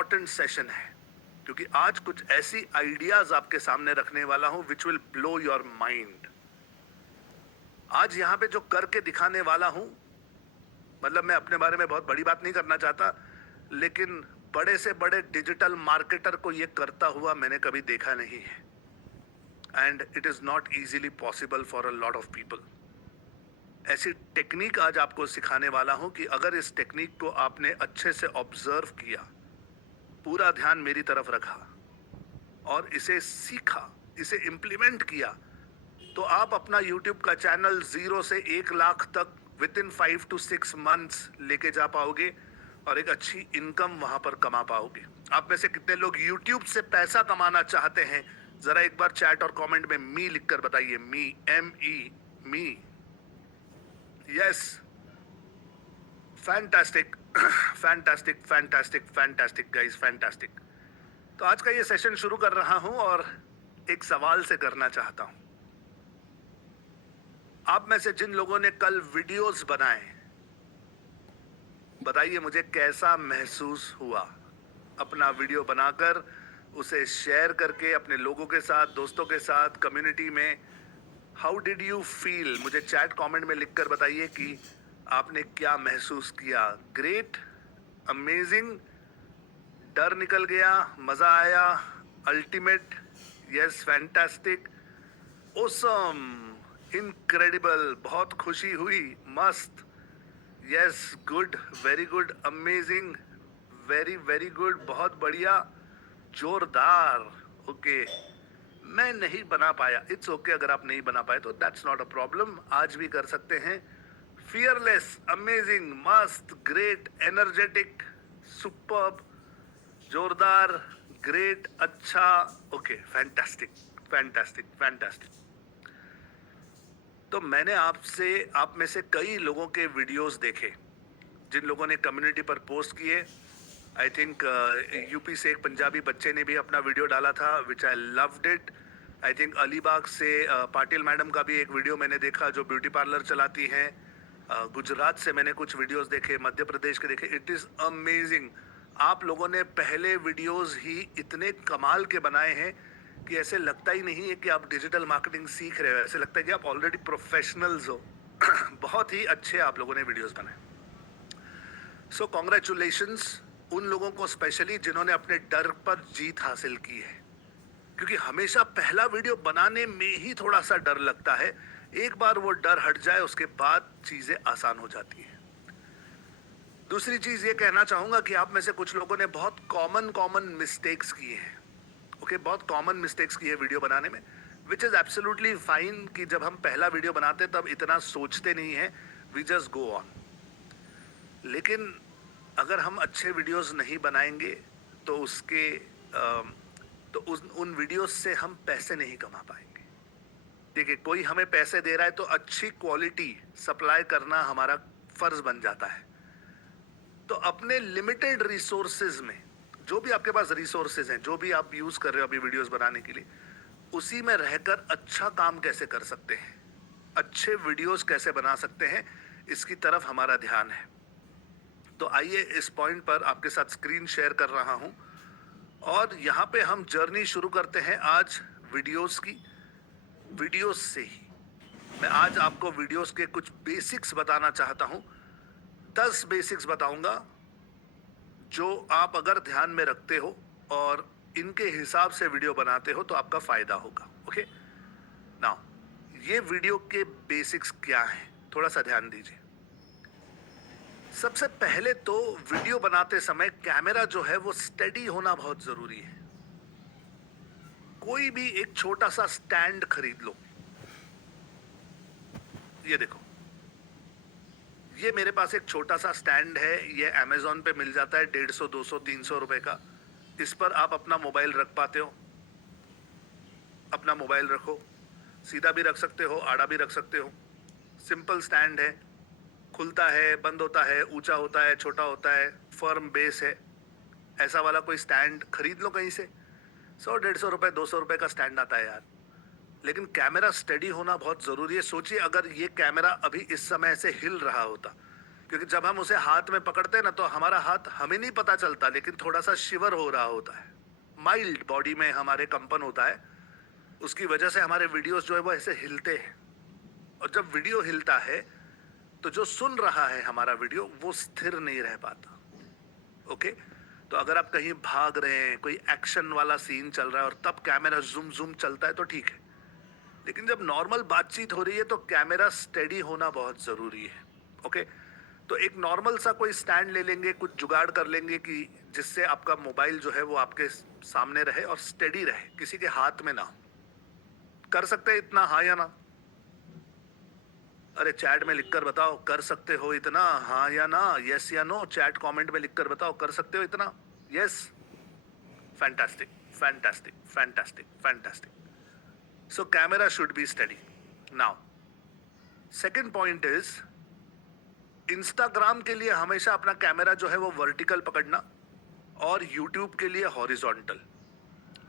Important session है, क्योंकि आज कुछ ऐसी आइडियाज आपके सामने रखने वाला हूं which will blow your mind. आज यहां पे जो करके दिखाने वाला हूं, मतलब मैं अपने बारे में बहुत बड़ी बात नहीं करना चाहता, लेकिन बड़े से बड़े डिजिटल मार्केटर को यह करता हुआ मैंने कभी देखा नहीं है, and it is not easily possible for a lot of people. ऐसी टेक्निक आज आपको सिखाने वाला हूं कि अगर इस टेक्निक को आपने अच्छे से ऑब्जर्व किया, पूरा ध्यान मेरी तरफ रखा और इसे सीखा, इसे इंप्लीमेंट किया, तो आप अपना YouTube का चैनल 0 से 1 लाख तक विद इन 5 to 6 मंथ्स लेके जा पाओगे और एक अच्छी इनकम वहां पर कमा पाओगे। आप में से कितने लोग YouTube से पैसा कमाना चाहते हैं? जरा एक बार चैट और कमेंट में मी लिखकर बताइए। Me, ME, me. Yes, fantastic fantastic fantastic fantastic guys, fantastic. तो आज का ये सेशन शुरू कर रहा हूं और एक सवाल से करना चाहता हूं। आप में से जिन लोगों ने कल वीडियोस बनाए, बताइए मुझे कैसा महसूस हुआ अपना वीडियो बनाकर, उसे शेयर करके अपने लोगों के साथ, दोस्तों के साथ, कम्युनिटी में। How did you feel? मुझे चैट कमेंट में लिखकर बताइए कि आपने क्या महसूस किया। ग्रेट, अमेजिंग, डर निकल गया, मजा आया, ultimate, yes, fantastic, awesome, incredible, बहुत खुशी हुई, मस्त, yes, good, very good, amazing, very very good, बहुत बढ़िया, जोरदार। ओके, मैं नहीं बना पाया, इट्स ओके। अगर आप नहीं बना पाए तो दैट्स नॉट अ प्रॉब्लम, आज भी कर सकते हैं। फियरलेस, अमेजिंग, मस्त, ग्रेट, एनर्जेटिक, सुपर्ब, जोरदार, ग्रेट, अच्छा, ओके, फैंटास्टिक फैंटास्टिक फैंटास्टिक। तो मैंने आप में से कई लोगों के वीडियोस देखे, जिन लोगों ने कम्युनिटी पर पोस्ट किए। आई थिंक यूपी से एक पंजाबी बच्चे ने भी अपना वीडियो डाला था, which I loved it. I think Alibag से पाटिल मैडम का भी एक वीडियो मैंने देखा, जो ब्यूटी पार्लर चलाती हैं। गुजरात से मैंने कुछ वीडियोस देखे, मध्य प्रदेश के देखे। It is amazing. आप लोगों ने पहले वीडियोस ही इतने कमाल के बनाए हैं कि ऐसे लगता ही नहीं है कि आप डिजिटल मार्केटिंग सीख रहे हो, ऐसे लगता है कि आप ऑलरेडी प्रोफेशनल्स हो। बहुत ही अच्छे आप लोगों ने वीडियोस बनाए। सो कॉन्ग्रेचुलेशंस उन लोगों को स्पेशली जिन्होंने अपने डर पर जीत हासिल की है, क्योंकि हमेशा पहला वीडियो बनाने में ही थोड़ा सा डर लगता है। एक बार वो डर हट जाए, उसके बाद चीजें आसान हो जाती हैं। दूसरी चीज ये कहना चाहूंगा कि आप में से कुछ लोगों ने बहुत कॉमन मिस्टेक्स किए हैं। ओके, बहुत कॉमन मिस्टेक्स की है वीडियो बनाने में, विच इज एब्सोल्युटली फाइन कि जब हम पहला वीडियो बनाते तब इतना सोचते नहीं है, वी जस्ट गो ऑन। लेकिन अगर हम अच्छे वीडियोस नहीं बनाएंगे तो उन वीडियोस से हम पैसे नहीं कमा पाएंगे। देखिए, कोई हमें पैसे दे रहा है तो अच्छी क्वालिटी सप्लाई करना हमारा फर्ज बन जाता है। तो अपने लिमिटेड रिसोर्सेज में, जो भी आपके पास रिसोर्सेज हैं, जो भी आप यूज कर रहे हो अभी वीडियोस बनाने के लिए, उसी में रहकर अच्छा काम कैसे कर सकते हैं, अच्छे वीडियोस कैसे बना सकते हैं, इसकी तरफ हमारा ध्यान है। तो आइए इस पॉइंट पर आपके साथ स्क्रीन शेयर कर रहा हूं और यहां पे हम जर्नी शुरू करते हैं आज वीडियोस की। वीडियोस से ही मैं आज आपको वीडियोस के कुछ बेसिक्स बताना चाहता हूं। 10 बेसिक्स बताऊंगा जो आप अगर ध्यान में रखते हो और इनके हिसाब से वीडियो बनाते हो तो आपका फायदा होगा। ओके, नाउ ये वीडियो के बेसिक्स क्या हैं, थोड़ा सा ध्यान दीजिए। सबसे पहले तो वीडियो बनाते समय कैमरा जो है वो स्टेडी होना बहुत जरूरी है। कोई भी एक छोटा सा स्टैंड खरीद लो। ये देखो, ये मेरे पास एक छोटा सा स्टैंड है, ये अमेजोन पे मिल जाता है 150, 200, 300 रुपए का। इस पर आप अपना मोबाइल रख पाते हो। अपना मोबाइल रखो, सीधा भी रख सकते हो, आड़ा भी रख सकते हो। सिंपल स्टैंड है, खुलता है, बंद होता है, ऊंचा होता है, छोटा होता है, फर्म बेस है। ऐसा वाला कोई स्टैंड खरीद लो कहीं से। 100, 150 रुपए, 200 रुपए का स्टैंड आता है यार। लेकिन कैमरा स्टेडी होना बहुत जरूरी है। सोचिए अगर ये कैमरा अभी इस समय से हिल रहा होता, क्योंकि जब हम उसे हाथ में पकड़ते हैं ना तो हमारा हाथ हमें नहीं पता चलता, लेकिन थोड़ा सा शिवर हो रहा होता है, माइल्ड बॉडी में हमारे कंपन होता है। उसकी वजह से हमारे वीडियोस जो है वो ऐसे हिलते हैं, और जब वीडियो हिलता है तो जो सुन रहा है हमारा वीडियो वो स्थिर नहीं रह पाता। ओके, तो अगर आप कहीं भाग रहे हैं, कोई एक्शन वाला सीन चल रहा है और तब कैमरा जूम जूम चलता है तो ठीक है, लेकिन जब नॉर्मल बातचीत हो रही है तो कैमरा स्टेडी होना बहुत जरूरी है। ओके, तो एक नॉर्मल सा कोई स्टैंड ले लेंगे, कुछ जुगाड़ कर लेंगे कि जिससे आपका मोबाइल जो है वो आपके सामने रहे और स्टेडी रहे, किसी के हाथ में ना हो। कर सकते हैं इतना, हाँ या ना? अरे चैट में लिखकर बताओ, कर सकते हो इतना, हाँ या ना, यस या नो, चैट कमेंट में लिखकर बताओ, कर सकते हो इतना? Yes, fantastic, fantastic, fantastic, fantastic. So camera should be study. Now second point is, Instagram के लिए हमेशा अपना कैमरा जो है वो वर्टिकल पकड़ना, और यूट्यूब के लिए हॉरिजॉन्टल।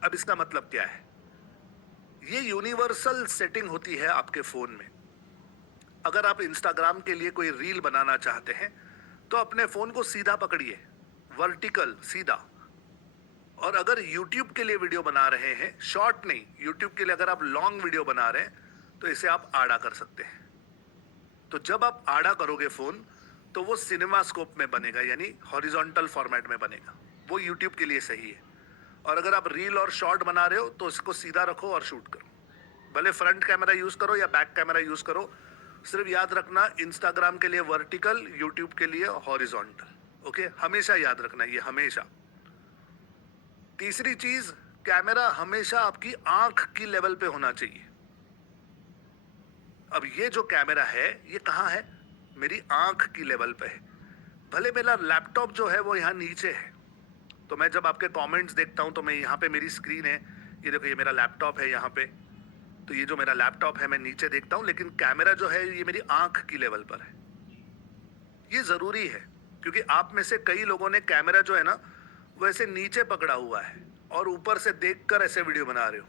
अब इसका मतलब क्या है? ये यूनिवर्सल सेटिंग होती है आपके फोन में। अगर आप इंस्टाग्राम के लिए कोई रील बनाना चाहते हैं तो अपने फोन को सीधा पकड़िए, वर्टिकल, सीधा। और अगर यूट्यूब के लिए वीडियो बना रहे हैं, शॉर्ट नहीं, यूट्यूब के लिए अगर आप लॉन्ग वीडियो बना रहे हैं तो इसे आप आड़ा कर सकते हैं। तो जब आप आड़ा करोगे फोन तो वो सिनेमा स्कोप में बनेगा, यानी हॉरिजॉन्टल फॉर्मेट में बनेगा। वो यूट्यूब के लिए सही है। और अगर आप रील और शॉर्ट बना रहे हो तो इसको सीधा रखो और शूट करो, भले फ्रंट कैमरा यूज करो या बैक कैमरा यूज करो। सिर्फ याद रखना, इंस्टाग्राम के लिए वर्टिकल, यूट्यूब के लिए हॉरिजॉन्टल। ओके, हमेशा याद रखना ये, हमेशा। तीसरी चीज, कैमरा हमेशा आपकी आंख की लेवल पे होना चाहिए। अब ये जो कैमरा है ये कहाँ है? मेरी आंख की लेवल पे है। भले मेरा लैपटॉप जो है वो यहाँ नीचे है, तो मैं जब आपके कमेंट्स देखता हूं तो मैं यहाँ पे, मेरी स्क्रीन है, ये देखो, ये मेरा लैपटॉप है यहाँ पे, तो ये जो मेरा लैपटॉप है मैं नीचे देखता हूं, लेकिन कैमरा जो है ये मेरी आंख की लेवल पर है। ये जरूरी है, क्योंकि आप में से कई लोगों ने कैमरा जो है ना वो ऐसे नीचे पकड़ा हुआ है और ऊपर से देखकर ऐसे वीडियो बना रहे हो।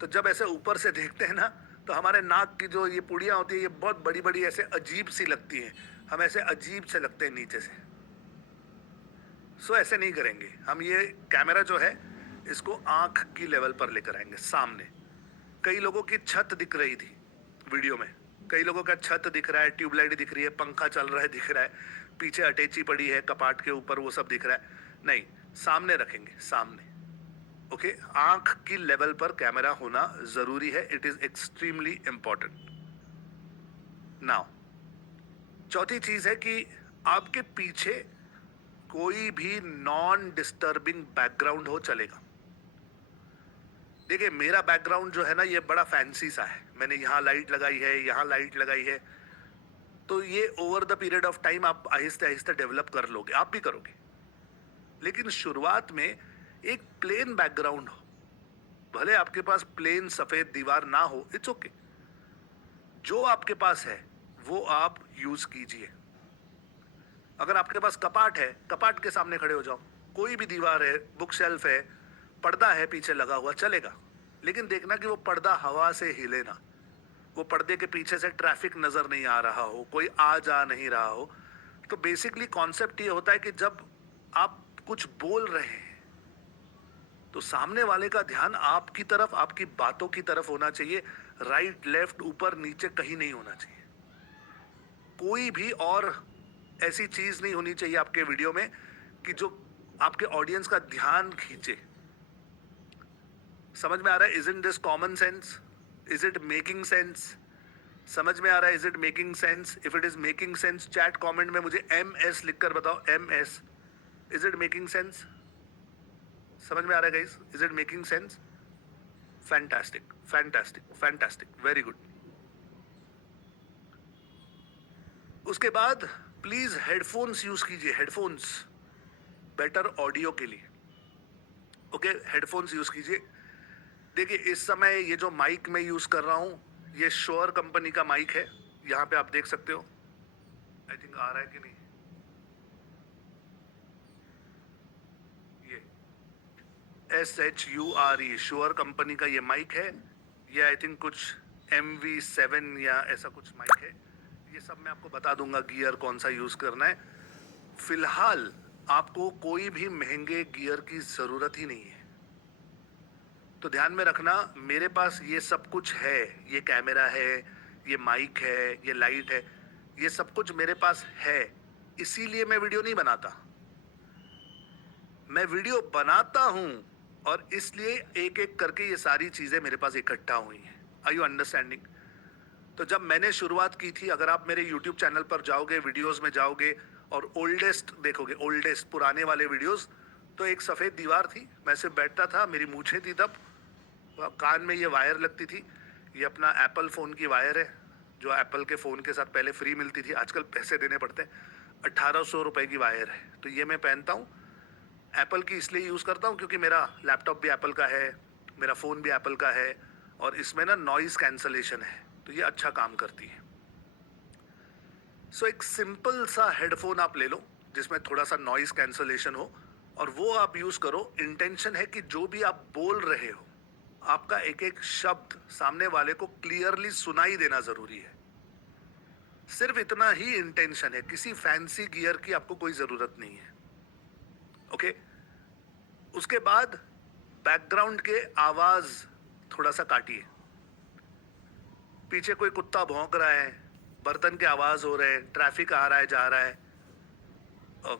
तो जब ऐसे ऊपर से देखते हैं ना तो हमारे नाक की जो ये पुड़ियां होती है ये बहुत बड़ी बड़ी ऐसे अजीब सी लगती हैं, हम ऐसे अजीब से लगते हैं नीचे से। सो ऐसे नहीं करेंगे हम। ये कैमरा जो है इसको आंख की लेवल पर लेकर आएंगे सामने। कई लोगों की छत दिख रही थी वीडियो में, कई लोगों का छत दिख रहा है, ट्यूबलाइट दिख रही है, पंखा चल रहा है दिख रहा है, पीछे अटैची पड़ी है कपाट के ऊपर, वो सब दिख रहा है। नहीं, सामने रखेंगे, सामने। ओके, आंख की लेवल पर कैमरा होना जरूरी है। It is extremely important. Now चौथी चीज है कि आपके पीछे कोई भी नॉन डिस्टर्बिंग बैकग्राउंड हो, चलेगा। देखिए, मेरा बैकग्राउंड जो है ना ये बड़ा फैंसी सा है, मैंने यहाँ लाइट लगाई है, यहाँ लाइट लगाई है, तो ये over the period of time आप आहिस्ते आहिस्ते डेवलप कर लोगे, आप भी करोगे। लेकिन शुरुआत में एक प्लेन बैकग्राउंड हो, भले आपके पास प्लेन सफेद दीवार ना हो, इट्स ओके। जो आपके पास है वो आप यूज कीजिए। अगर आपके पास कपाट है, कपाट के सामने खड़े हो जाओ। कोई भी दीवार है, बुक शेल्फ है, पर्दा है पीछे लगा हुआ, चलेगा। लेकिन देखना कि वो पर्दा हवा से हिले ना, वो पर्दे के पीछे से ट्रैफिक नजर नहीं आ रहा हो, कोई आ जा नहीं रहा हो। तो बेसिकली कॉन्सेप्ट ये होता है कि जब आप कुछ बोल रहे हैं तो सामने वाले का ध्यान आपकी तरफ, आपकी बातों की तरफ होना चाहिए। राइट, लेफ्ट, ऊपर, नीचे कहीं नहीं होना चाहिए। कोई भी और ऐसी चीज नहीं होनी चाहिए आपके वीडियो में कि जो आपके ऑडियंस का ध्यान खींचे। समझ में आ रहा है? Is in this common sense? Is it making sense? समझ में आ रहा है? Is it making sense? If it is making sense, chat comment में मुझे MS लिखकर बताओ, MS। Is it making sense? समझ में आ रहा है guys? Is it making sense? Fantastic, fantastic, fantastic, very good. उसके बाद प्लीज हेडफोन्स यूज कीजिए, हेडफोन्स, बेटर ऑडियो के लिए। ओके, हेडफोन्स यूज कीजिए। देखिए, इस समय ये जो माइक मैं यूज कर रहा हूं ये श्योर कंपनी का माइक है, यहाँ पे आप देख सकते हो। आई थिंक आ रहा है कि नहीं, ये SHURE श्योर कंपनी का ये माइक है। ये आई थिंक कुछ MV7 या ऐसा कुछ माइक है। ये सब मैं आपको बता दूंगा, गियर कौन सा यूज करना है। फिलहाल आपको कोई भी महंगे गियर की जरूरत ही नहीं है। तो ध्यान में रखना, मेरे पास ये सब कुछ है, ये कैमरा है, ये माइक है, ये लाइट है, ये सब कुछ मेरे पास है। इसीलिए मैं वीडियो नहीं बनाता। मैं वीडियो बनाता हूं और इसलिए एक एक करके ये सारी चीजें मेरे पास इकट्ठा हुई हैं। Are you understanding? तो जब मैंने शुरुआत की थी, अगर आप मेरे यूट्यूब चैनल पर जाओगे, वीडियोस में जाओगे और ओल्डेस्ट देखोगे, ओल्डेस्ट पुराने वाले वीडियोस, तो एक सफेद दीवार थी, मैं सिर्फ बैठता था, मेरी मूछें थी तब, कान में ये वायर लगती थी। ये अपना एप्पल फ़ोन की वायर है, जो एप्पल के फ़ोन के साथ पहले फ्री मिलती थी, आजकल पैसे देने पड़ते हैं। 1800 रुपए की वायर है, तो ये मैं पहनता हूँ। एप्पल की इसलिए यूज़ करता हूँ क्योंकि मेरा लैपटॉप भी एप्पल का है, मेरा फ़ोन भी एप्पल का है, और इसमें ना नॉइज़ कैंसलेशन है, तो ये अच्छा काम करती है। सो एक सिंपल सा हेडफोन आप ले लो जिसमें थोड़ा सा नॉइज़ कैंसलेशन हो, और वो आप यूज़ करो। इंटेंशन है कि जो भी आप बोल रहे हो, आपका एक एक शब्द सामने वाले को क्लियरली सुनाई देना जरूरी है। सिर्फ इतना ही इंटेंशन है, किसी फैंसी गियर की आपको कोई जरूरत नहीं है। ओके? उसके बाद बैकग्राउंड के आवाज थोड़ा सा काटिए। पीछे कोई कुत्ता भौंक रहा है, बर्तन के आवाज हो रहे हैं, ट्रैफिक आ रहा है जा रहा है,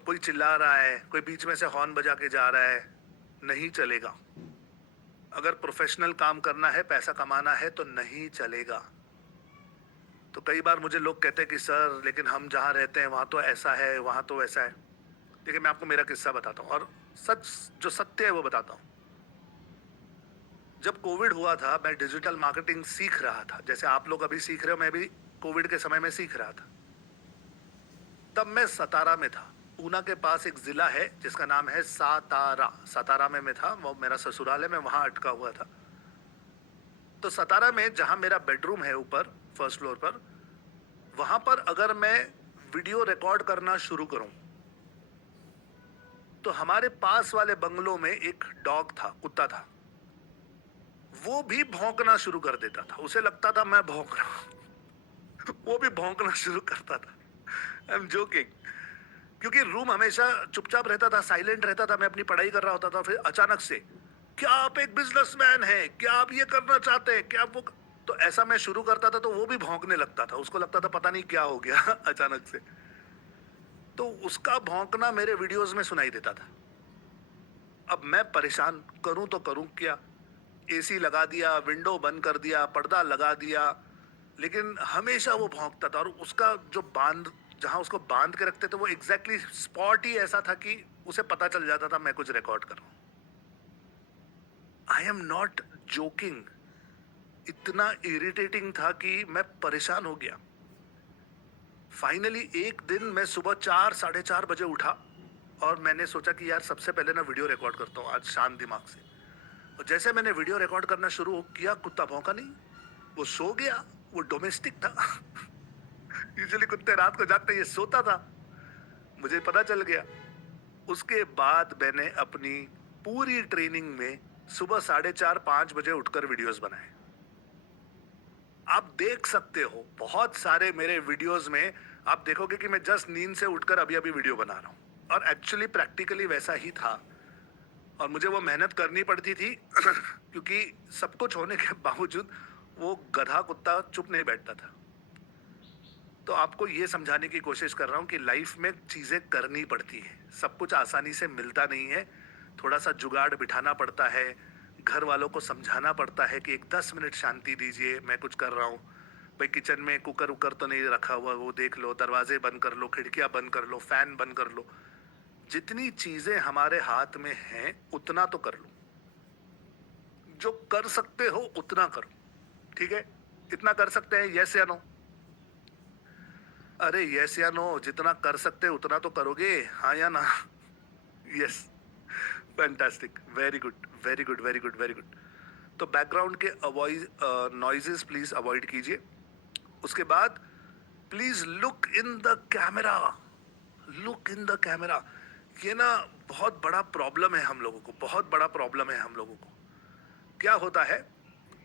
कोई चिल्ला रहा है, कोई बीच में से हॉर्न बजा के जा रहा है, नहीं चलेगा। अगर प्रोफेशनल काम करना है, पैसा कमाना है, तो नहीं चलेगा। तो कई बार मुझे लोग कहते हैं कि सर लेकिन हम जहाँ रहते हैं वहाँ तो ऐसा है, वहाँ तो वैसा है। देखिए, मैं आपको मेरा किस्सा बताता हूँ और सच जो सत्य है वो बताता हूँ। जब कोविड हुआ था, मैं डिजिटल मार्केटिंग सीख रहा था, जैसे आप लोग अभी सीख रहे हो, मैं भी कोविड के समय में सीख रहा था। तब मैं सतारा में था। पूना के पास एक जिला है जिसका नाम है सातारा। सातारा में मैं था, वो मेरा ससुराल है, मैं वहाँ अटका हुआ था। तो सतारा में जहाँ मेरा बेडरूम है ऊपर फर्स्ट फ्लोर पर, वहां पर अगर मैं वीडियो रिकॉर्ड करना शुरू करूं, तो हमारे पास वाले बंगलों में एक डॉग था, कुत्ता था, वो भी भौंकना शुरू कर देता था। उसे लगता था मैं भौंक रहा हूं, वो भी भौंकना शुरू करता था। I am joking. क्योंकि रूम हमेशा चुपचाप रहता था, साइलेंट रहता था, मैं अपनी पढ़ाई कर रहा होता था। फिर अचानक से, क्या आप एक बिजनेसमैन हैं, क्या आप ये करना चाहते हैं, क्या आप वो, तो ऐसा मैं शुरू करता था तो वो भी भौंकने लगता था। उसको लगता था पता नहीं क्या हो गया अचानक से। तो उसका भौंकना मेरे वीडियोस में सुनाई देता था। अब मैं परेशान, करूं तो करूं क्या? एसी लगा दिया, विंडो बंद कर दिया, पर्दा लगा दिया, लेकिन हमेशा वो भौंकता था। और उसका जो बांध, जहां उसको बांध के रखते थे, वो एग्जैक्टली स्पॉट ही ऐसा था कि उसे पता चल जाता था मैं कुछ रिकॉर्ड कर रहा हूं। I am not joking. इतना इरिटेटिंग था कि मैं परेशान हो गया। फाइनली एक दिन मैं सुबह 4 साढ़े 4 बजे उठा और मैंने सोचा कि यार सबसे पहले ना वीडियो रिकॉर्ड करता हूँ आज शांत दिमाग से। और जैसे मैंने वीडियो रिकॉर्ड करना शुरू किया, कुत्ता भौंका नहीं, वो सो गया। वो डोमेस्टिक था यूजुअली कुत्ते रात को जागते, ये सोता था। मुझे पता चल गया। उसके बाद मैंने अपनी पूरी ट्रेनिंग में सुबह 4:30 5 बजे उठकर वीडियोस बनाए। आप देख सकते हो बहुत सारे मेरे वीडियोस में, आप देखोगे कि मैं जस्ट नींद से उठकर अभी अभी वीडियो बना रहा हूं। और एक्चुअली प्रैक्टिकली वैसा ही था, और मुझे वो मेहनत करनी पड़ती थी क्योंकि सब कुछ होने के बावजूद वो गधा कुत्ता चुप नहीं बैठता था। तो आपको ये समझाने की कोशिश कर रहा हूँ कि लाइफ में चीजें करनी पड़ती है, सब कुछ आसानी से मिलता नहीं है। थोड़ा सा जुगाड़ बिठाना पड़ता है, घर वालों को समझाना पड़ता है कि एक 10 मिनट शांति दीजिए, मैं कुछ कर रहा हूँ। भाई किचन में कुकर उकर तो नहीं रखा हुआ, वो देख लो, दरवाजे बंद कर लो, खिड़कियां बंद कर लो, फैन बंद कर लो। जितनी चीजें हमारे हाथ में हैं उतना तो कर लो। जो कर सकते हो उतना करो, ठीक है? इतना कर सकते हैं, यस या नो? अरे यस या नो, जितना कर सकते हैं उतना तो करोगे, हाँ या ना? Yes, fantastic, very good very good very good very good. तो बैकग्राउंड के अवॉइड नॉइजेस प्लीज अवॉइड कीजिए। उसके बाद please look in the camera, look in the camera. ये ना बहुत बड़ा प्रॉब्लम है हम लोगों को, बहुत बड़ा प्रॉब्लम है हम लोगों को। क्या होता है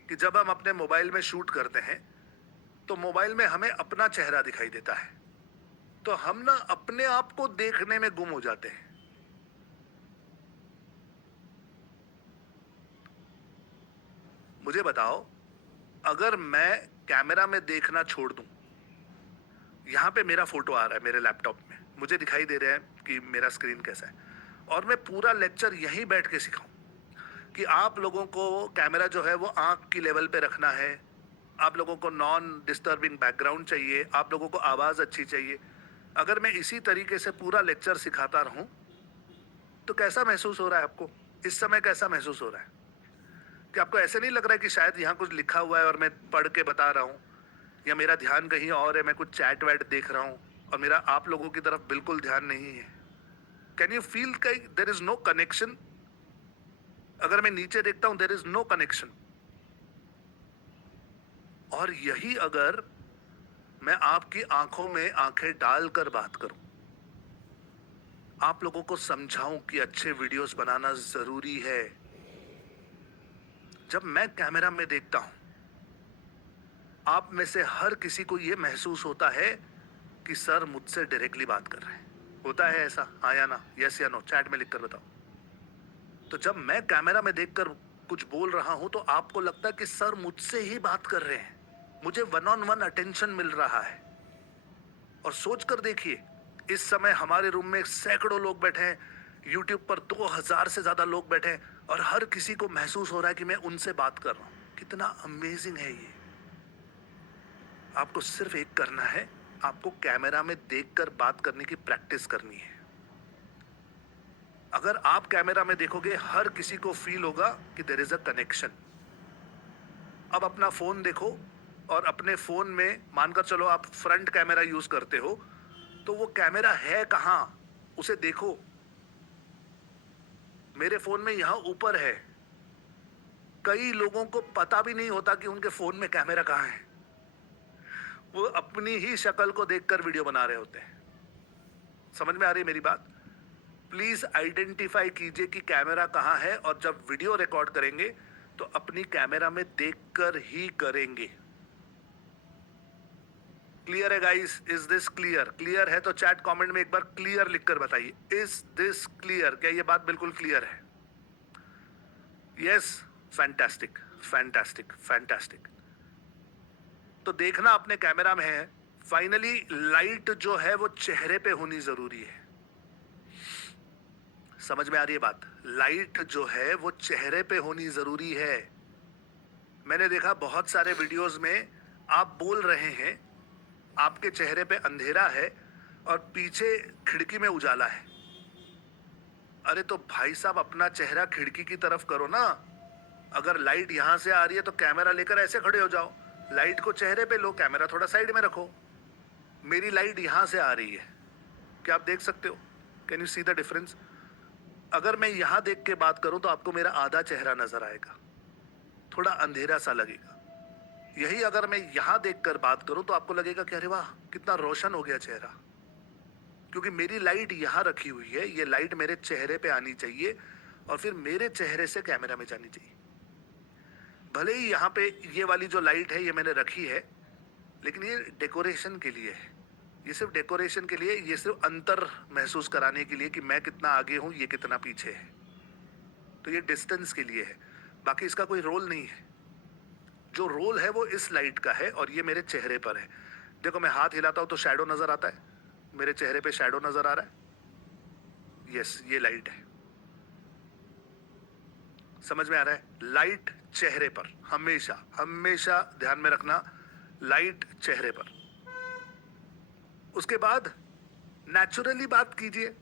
कि जब हम अपने मोबाइल में शूट करते हैं तो मोबाइल में हमें अपना चेहरा दिखाई देता है, तो हम ना अपने आप को देखने में गुम हो जाते हैं। मुझे बताओ, अगर मैं कैमरा में देखना छोड़ दूं, यहां पे मेरा फोटो आ रहा है मेरे लैपटॉप में, मुझे दिखाई दे रहा है कि मेरा स्क्रीन कैसा है, और मैं पूरा लेक्चर यहीं बैठ के सिखाऊं कि आप लोगों को कैमरा जो है वो आंख की लेवल पे रखना है, आप लोगों को नॉन डिस्टर्बिंग बैकग्राउंड चाहिए, आप लोगों को आवाज अच्छी चाहिए। अगर मैं इसी तरीके से पूरा लेक्चर सिखाता रहूं, तो कैसा महसूस हो रहा है आपको? इस समय कैसा महसूस हो रहा है? कि आपको ऐसे नहीं लग रहा है कि शायद यहाँ कुछ लिखा हुआ है और मैं पढ़ के बता रहा हूँ, या मेरा ध्यान कहीं और है, मैं कुछ चैट वैट देख रहा हूँ और मेरा आप लोगों की तरफ बिल्कुल ध्यान नहीं है? Can you feel there is no connection? अगर मैं नीचे देखता हूं, देयर इज नो कनेक्शन। और यही अगर मैं आपकी आंखों में आंखें डालकर बात करूं, आप लोगों को समझाऊं कि अच्छे वीडियोस बनाना जरूरी है, जब मैं कैमरा में देखता हूं, आप में से हर किसी को यह महसूस होता है कि सर मुझसे डायरेक्टली बात कर रहे हैं। होता है ऐसा? हाँ या ना, यस या नो, चैट में लिखकर बताओ। तो जब मैं कैमरा में देखकर कुछ बोल रहा हूं, तो आपको लगता है कि सर मुझसे ही बात कर रहे हैं, मुझे वन ऑन वन अटेंशन मिल रहा है। और सोच कर देखिए, इस समय हमारे रूम में सैकड़ों लोग बैठे हैं, यूट्यूब पर 2000 से ज्यादा लोग बैठे हैं, और हर किसी को महसूस हो रहा है कि मैं उनसे बात कर रहा हूं। कितना अमेजिंग है ये! आपको सिर्फ एक करना है, आपको कैमरा में देखकर बात करने की प्रैक्टिस करनी है। अगर आप कैमरा में देखोगे, हर किसी को फील होगा कि देयर इज अ कनेक्शन। अब अपना फोन देखो, और अपने फोन में मानकर चलो आप फ्रंट कैमरा यूज करते हो, तो वो कैमरा है कहां, उसे देखो। मेरे फोन में यहां ऊपर है। कई लोगों को पता भी नहीं होता कि उनके फोन में कैमरा कहां है। वो अपनी ही शक्ल को देखकर वीडियो बना रहे होते हैं। समझ में आ रही है मेरी बात? प्लीज आइडेंटिफाई कीजिए कि कैमरा कहां है, और जब वीडियो रिकॉर्ड करेंगे तो अपनी कैमरा में देखकर ही करेंगे। क्लियर है guys? Is this clear? Clear है तो चैट कमेंट में एक बार क्लियर लिखकर बताइए, इज दिस क्लियर? क्या ये बात बिल्कुल क्लियर है? Yes, fantastic fantastic fantastic. तो देखना अपने कैमरा में है। फाइनली लाइट जो है वो चेहरे पे होनी जरूरी है। समझ में आ रही है बात? लाइट जो है वो चेहरे पे होनी जरूरी है। मैंने देखा बहुत सारे वीडियोस में आप बोल रहे हैं, आपके चेहरे पे अंधेरा है और पीछे खिड़की में उजाला है। अरे तो भाई साहब, अपना चेहरा खिड़की की तरफ करो ना। अगर लाइट यहां से आ रही है तो कैमरा लेकर ऐसे खड़े हो जाओ, लाइट को चेहरे पे लो, कैमरा थोड़ा साइड में रखो। मेरी लाइट यहां से आ रही है, क्या आप देख सकते हो? Can you see the difference? अगर मैं यहां देख के बात करूं तो आपको मेरा आधा चेहरा नजर आएगा, थोड़ा अंधेरा सा लगेगा। यही अगर मैं यहां देखकर बात करूं तो आपको लगेगा कि अरे वाह, कितना रोशन हो गया चेहरा, क्योंकि मेरी लाइट यहां रखी हुई है। ये लाइट मेरे चेहरे पे आनी चाहिए और फिर मेरे चेहरे से कैमरा में जानी चाहिए। भले ही यहाँ पे ये वाली जो लाइट है ये मैंने रखी है, लेकिन ये डेकोरेशन के लिए है। ये सिर्फ डेकोरेशन के लिए, ये सिर्फ अंतर महसूस कराने के लिए कि मैं कितना आगे हूं, ये कितना पीछे है। तो ये डिस्टेंस के लिए है, बाकी इसका कोई रोल नहीं है। जो रोल है वो इस लाइट का है और ये मेरे चेहरे पर है। देखो, मैं हाथ हिलाता हूं तो शैडो नजर आता है, मेरे चेहरे पे शैडो नजर आ रहा है। यस, ये लाइट है। समझ में आ रहा है? लाइट चेहरे पर, हमेशा हमेशा ध्यान में रखना, लाइट चेहरे पर। उसके बाद नेचुरली बात कीजिए।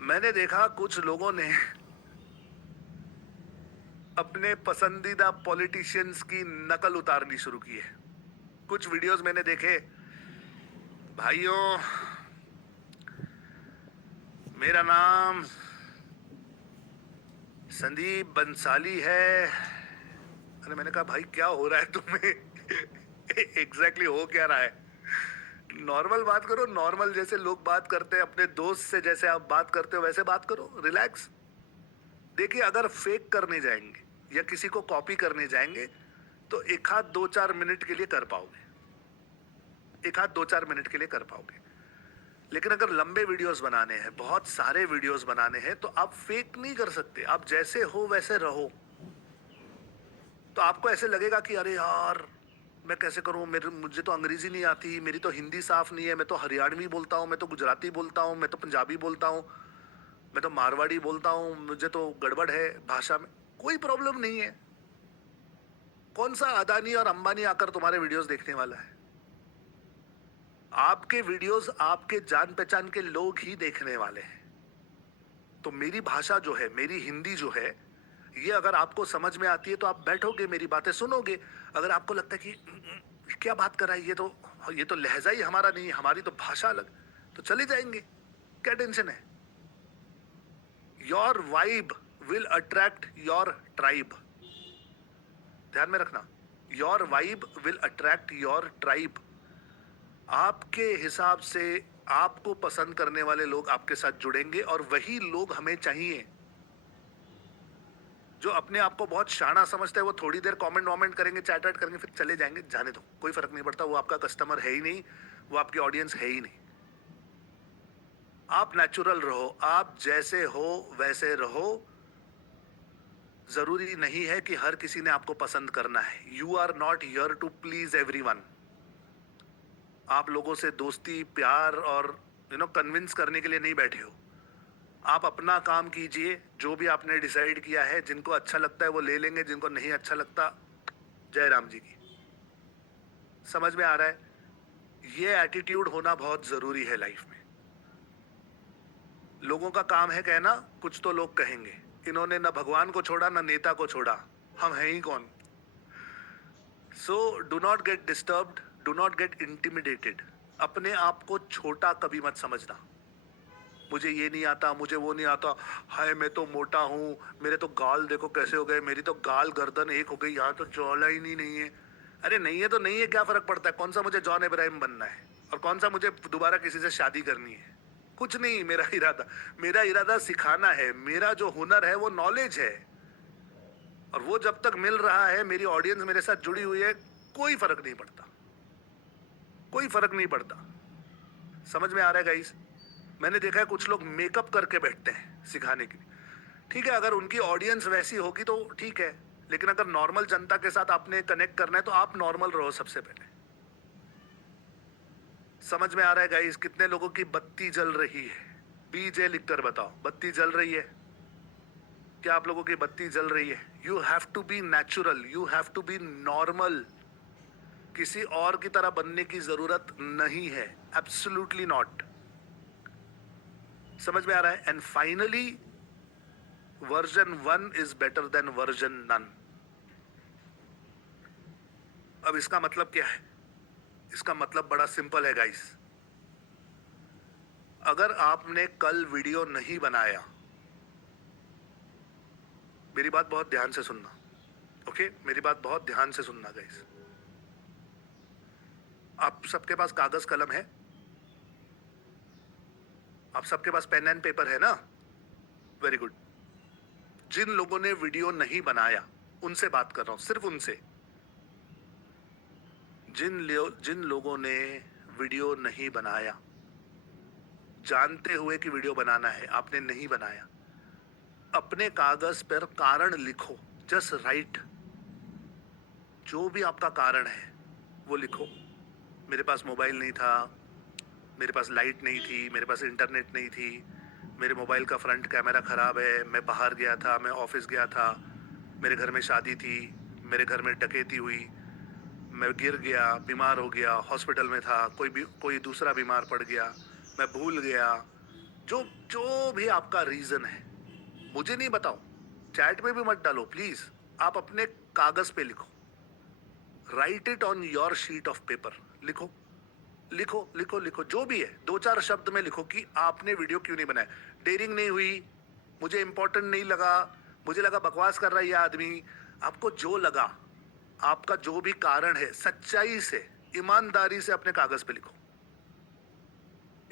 मैंने देखा कुछ लोगों ने अपने पसंदीदा पॉलिटिशियंस की नकल उतारनी शुरू की है। कुछ वीडियोस मैंने देखे, भाइयों मेरा नाम संदीप बंसाली है। अरे मैंने कहा भाई क्या हो रहा है तुम्हें? एग्जैक्टली हो क्या रहा है? नॉर्मल बात करो, नॉर्मल जैसे लोग बात करते हैं, अपने दोस्त से जैसे आप बात करते हो वैसे बात करो, रिलैक्स। देखिए, अगर फेक करने जाएंगे या किसी को कॉपी करने जाएंगे तो एक आध 2-4 मिनट के लिए कर पाओगे, एक आध 2-4 मिनट के लिए कर पाओगे। लेकिन अगर लंबे वीडियोस बनाने हैं, बहुत सारे वीडियोस बनाने हैं, तो आप फेक नहीं कर सकते। आप जैसे हो वैसे रहो। तो आपको ऐसे लगेगा कि अरे यार, मैं कैसे करूं, मुझे तो अंग्रेजी नहीं आती, मेरी तो हिंदी साफ नहीं है, मैं तो हरियाणवी बोलता हूं, मैं तो गुजराती बोलता हूं, मैं तो पंजाबी बोलता हूं, मैं तो मारवाड़ी बोलता हूं, मुझे तो गड़बड़ है भाषा में। कोई प्रॉब्लम नहीं है। कौन सा अदानी और अंबानी आकर तुम्हारे वीडियोस देखने वाला है? आपके वीडियोस आपके जान पहचान के लोग ही देखने वाले हैं। तो मेरी भाषा जो है, मेरी हिंदी जो है, ये अगर आपको समझ में आती है तो आप बैठोगे, मेरी बातें सुनोगे। अगर आपको लगता है कि क्या बात कर रहा है, ये तो लहजा ही हमारा नहीं है, हमारी तो भाषा अलग, तो चले जाएंगे। क्या टेंशन है? Your vibe will attract your tribe. ध्यान में रखना, your vibe will attract your tribe. आपके हिसाब से आपको पसंद करने वाले लोग आपके साथ जुड़ेंगे, और वही लोग हमें चाहिए। जो अपने आप को बहुत शाना समझते हैं, वो थोड़ी देर कमेंट वमेंट करेंगे, चैट वैट करेंगे, फिर चले जाएंगे। जाने दो, कोई फर्क नहीं पड़ता। वो आपका कस्टमर है ही नहीं, वो आपकी ऑडियंस है ही नहीं। आप नेचुरल रहो, आप जैसे हो वैसे रहो। जरूरी नहीं है कि हर किसी ने आपको पसंद करना है। You are not here to please everyone. आप लोगों से दोस्ती, प्यार और कन्विंस करने के लिए नहीं बैठे हो। आप अपना काम कीजिए, जो भी आपने डिसाइड किया है। जिनको अच्छा लगता है वो ले लेंगे, जिनको नहीं अच्छा लगता, जय राम जी की। समझ में आ रहा है? ये एटीट्यूड होना बहुत जरूरी है लाइफ में। लोगों का काम है कहना, कुछ तो लोग कहेंगे। इन्होंने न भगवान को छोड़ा, न नेता को छोड़ा, हम हैं ही कौन? So do not gate disturbed, do not gate intimidated. अपने आप को छोटा कभी मत समझना। मुझे ये नहीं आता, मुझे वो नहीं आता, हाय मैं तो मोटा हूँ, मेरे तो गाल देखो कैसे हो गए, मेरी तो गाल गर्दन एक हो गई, यहाँ तो जॉला ही नहीं है। अरे नहीं है तो नहीं है, क्या फर्क पड़ता है? कौन सा मुझे जॉन इब्राहिम बनना है, और कौन सा मुझे दोबारा किसी से शादी करनी है? कुछ नहीं। मेरा इरादा सिखाना है। मेरा जो हुनर है वो नॉलेज है, और वो जब तक मिल रहा है, मेरी ऑडियंस मेरे साथ जुड़ी हुई है, कोई फर्क नहीं पड़ता, कोई फर्क नहीं पड़ता। समझ में आ रहा है गाइस? मैंने देखा है कुछ लोग मेकअप करके बैठते हैं सिखाने के लिए। ठीक है, अगर उनकी ऑडियंस वैसी होगी तो ठीक है, लेकिन अगर नॉर्मल जनता के साथ आपने कनेक्ट करना है तो आप नॉर्मल रहो सबसे पहले। समझ में आ रहा है गाइस? कितने लोगों की बत्ती जल रही है? बीजे लिखकर बताओ, बत्ती जल रही है? क्या आप लोगों की बत्ती जल रही है? You have to be natural, you have to be normal. किसी और की तरह बनने की जरूरत नहीं है, एब्सोल्युटली नॉट। समझ में आ रहा है? And finally, version 1 is better than version none. अब इसका मतलब क्या है? इसका मतलब बड़ा सिंपल है गाइस। अगर आपने कल वीडियो नहीं बनाया, मेरी बात बहुत ध्यान से सुनना, ओके? मेरी बात बहुत ध्यान से सुनना गाइस। आप सबके पास कागज कलम है? आप सबके पास पेन एंड पेपर है ना? Very good. जिन लोगों ने वीडियो नहीं बनाया, उनसे बात कर रहा हूं, सिर्फ उनसे। जिन लोगों ने वीडियो नहीं बनाया, जानते हुए कि वीडियो बनाना है, आपने नहीं बनाया, अपने कागज पर कारण लिखो। Just right. जो भी आपका कारण है वो लिखो। मेरे पास मोबाइल नहीं था, मेरे पास लाइट नहीं थी, मेरे पास इंटरनेट नहीं थी, मेरे मोबाइल का फ्रंट कैमरा खराब है, मैं बाहर गया था, मैं ऑफिस गया था, मेरे घर में शादी थी, मेरे घर में डकैती हुई, मैं गिर गया, बीमार हो गया, हॉस्पिटल में था, कोई दूसरा बीमार पड़ गया, मैं भूल गया। जो जो भी आपका रीजन है, मुझे नहीं बताओ, चैट में भी मत डालो प्लीज। आप अपने कागज पे लिखो। Right it on your sheet of paper. लिखो लिखो लिखो लिखो, जो भी है, 2-4 शब्द में लिखो कि आपने वीडियो क्यों नहीं बनाया। डेयरिंग नहीं हुई, मुझे इंपॉर्टेंट नहीं लगा, मुझे लगा बकवास कर रहा है ये आदमी। आपको जो लगा, आपका जो भी कारण है, सच्चाई से, ईमानदारी से अपने कागज पे लिखो।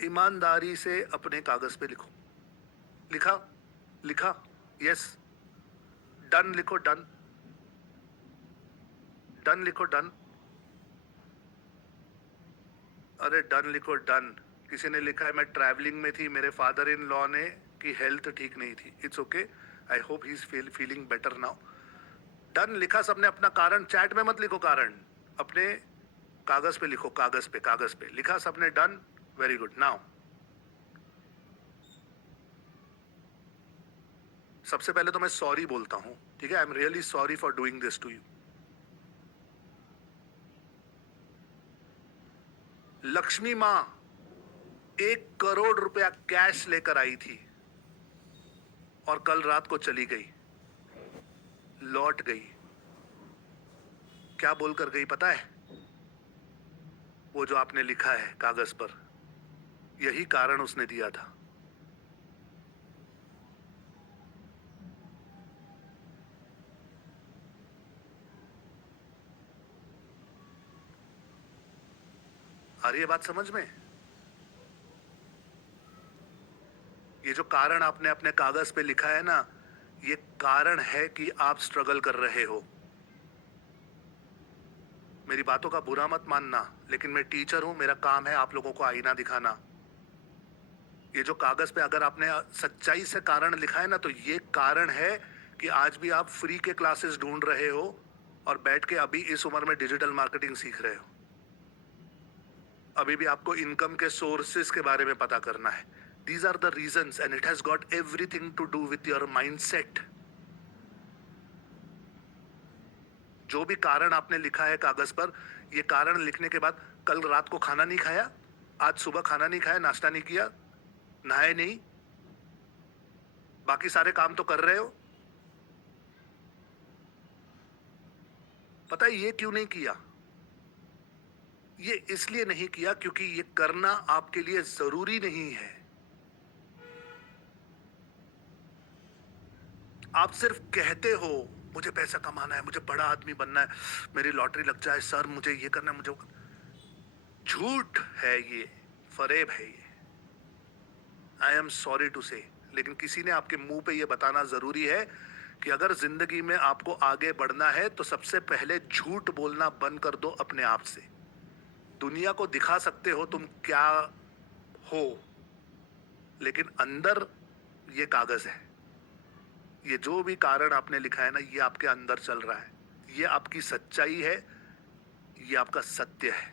ईमानदारी से अपने कागज पे लिखो। लिखा? लिखा? यस। डन लिखो, डन। डन लिखो, डन। अरे डन लिखो, डन। किसी ने लिखा है मैं ट्रैवलिंग में थी, मेरे फादर इन लॉ ने की हेल्थ ठीक नहीं थी। It's okay, I hope he is feeling better now. Done लिखा सबने अपना कारण। चैट में मत लिखो कारण, अपने कागज पे लिखो, कागज पे लिखा सबने, डन। Very good. नाउ सबसे पहले तो मैं सॉरी बोलता हूं, ठीक है? I am really sorry for doing this to you. Lakshmi मां 1 करोड़ रुपया कैश लेकर आई थी और कल रात को चली गई, लौट गई। क्या बोलकर गई पता है? वो जो आपने लिखा है कागज पर, यही कारण उसने दिया था। आ रही है बात समझ में? ये जो कारण आपने अपने कागज पे लिखा है ना, ये कारण है कि आप स्ट्रगल कर रहे हो। मेरी बातों का बुरा मत मानना, लेकिन मैं टीचर हूं, मेरा काम है आप लोगों को आईना दिखाना। ये जो कागज पे अगर आपने सच्चाई से कारण लिखा है ना, तो ये कारण है कि आज भी आप फ्री के क्लासेस ढूंढ रहे हो और बैठ के अभी इस उम्र में डिजिटल मार्केटिंग सीख रहे हो। अभी भी आपको इनकम के सोर्सेस के बारे में पता करना है। These are the reasons and it has got everything to do with your mindset. जो भी कारण आपने लिखा है कागज पर, ये कारण लिखने के बाद कल रात को खाना नहीं खाया, आज सुबह खाना नहीं खाया, नाश्ता नहीं किया, नहाए नहीं, बाकी सारे काम तो कर रहे हो। पता है ये क्यों नहीं किया? ये इसलिए नहीं किया क्योंकि ये करना आपके लिए जरूरी नहीं है। आप सिर्फ कहते हो मुझे पैसा कमाना है, मुझे बड़ा आदमी बनना है, मेरी लॉटरी लग जाए सर, मुझे ये करना है, मुझे। झूठ है ये, फरेब है ये। आई एम सॉरी टू से, लेकिन किसी ने आपके मुंह पे ये बताना जरूरी है कि अगर जिंदगी में आपको आगे बढ़ना है तो सबसे पहले झूठ बोलना बंद कर दो अपने आप से। दुनिया को दिखा सकते हो तुम क्या हो, लेकिन अंदर ये कागज है। ये जो भी कारण आपने लिखा है ना, ये आपके अंदर चल रहा है, ये आपकी सच्चाई है, ये आपका सत्य है।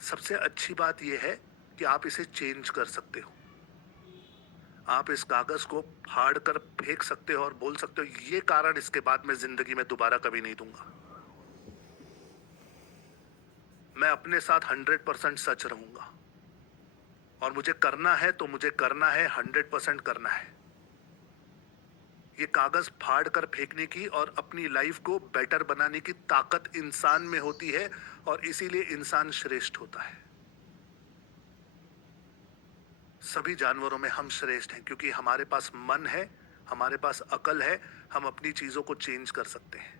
सबसे अच्छी बात यह है कि आप इसे चेंज कर सकते हो। आप इस कागज को फाड़ कर फेंक सकते हो और बोल सकते हो ये कारण इसके बाद मैं जिंदगी में दोबारा कभी नहीं दूंगा। मैं अपने साथ 100% सच रहूंगा और मुझे करना है तो मुझे करना है, 100% करना है। ये कागज फाड़ कर फेंकने की और अपनी लाइफ को बेटर बनाने की ताकत इंसान में होती है और इसीलिए इंसान श्रेष्ठ होता है। सभी जानवरों में हम श्रेष्ठ हैं क्योंकि हमारे पास मन है, हमारे पास अकल है, हम अपनी चीजों को चेंज कर सकते हैं।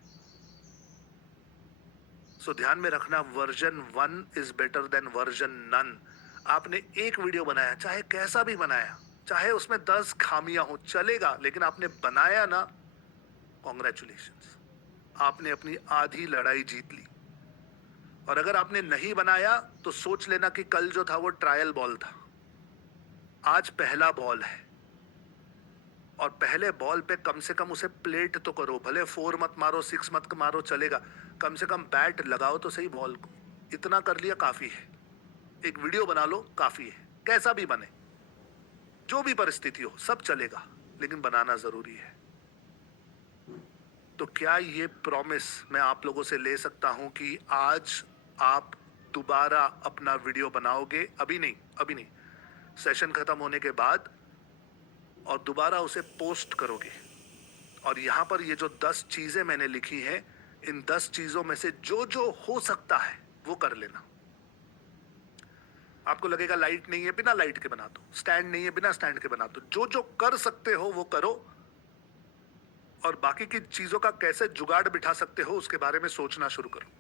सो ध्यान में रखना, version 1 is better than version none. आपने एक वीडियो बनाया, चाहे कैसा भी बनाया, चाहे उसमें 10 खामियां हो, चलेगा, लेकिन आपने बनाया ना, कॉन्ग्रेचुलेशंस, आपने अपनी आधी लड़ाई जीत ली। और अगर आपने नहीं बनाया तो सोच लेना कि कल जो था वो ट्रायल बॉल था, आज पहला बॉल है। और पहले बॉल पे कम से कम उसे प्लेट तो करो, भले 4 मत मारो, 6 मत मारो, चलेगा, कम से कम बैट लगाओ तो सही बॉल को। इतना कर लिया काफी है। एक वीडियो बना लो काफी है, कैसा भी बने, जो भी परिस्थिति हो सब चलेगा, लेकिन बनाना जरूरी है। तो क्या ये प्रॉमिस मैं आप लोगों से ले सकता हूं कि आज आप दोबारा अपना वीडियो बनाओगे? अभी नहीं, अभी नहीं, सेशन खत्म होने के बाद, और दोबारा उसे पोस्ट करोगे। और यहां पर ये जो 10 चीजें मैंने लिखी हैं, इन 10 चीजों में से जो जो हो सकता है वो कर लेना। आपको लगेगा लाइट नहीं है, बिना लाइट के बना दो, स्टैंड नहीं है, बिना स्टैंड के बना दो। जो जो कर सकते हो वो करो, और बाकी की चीजों का कैसे जुगाड़ बिठा सकते हो उसके बारे में सोचना शुरू करो।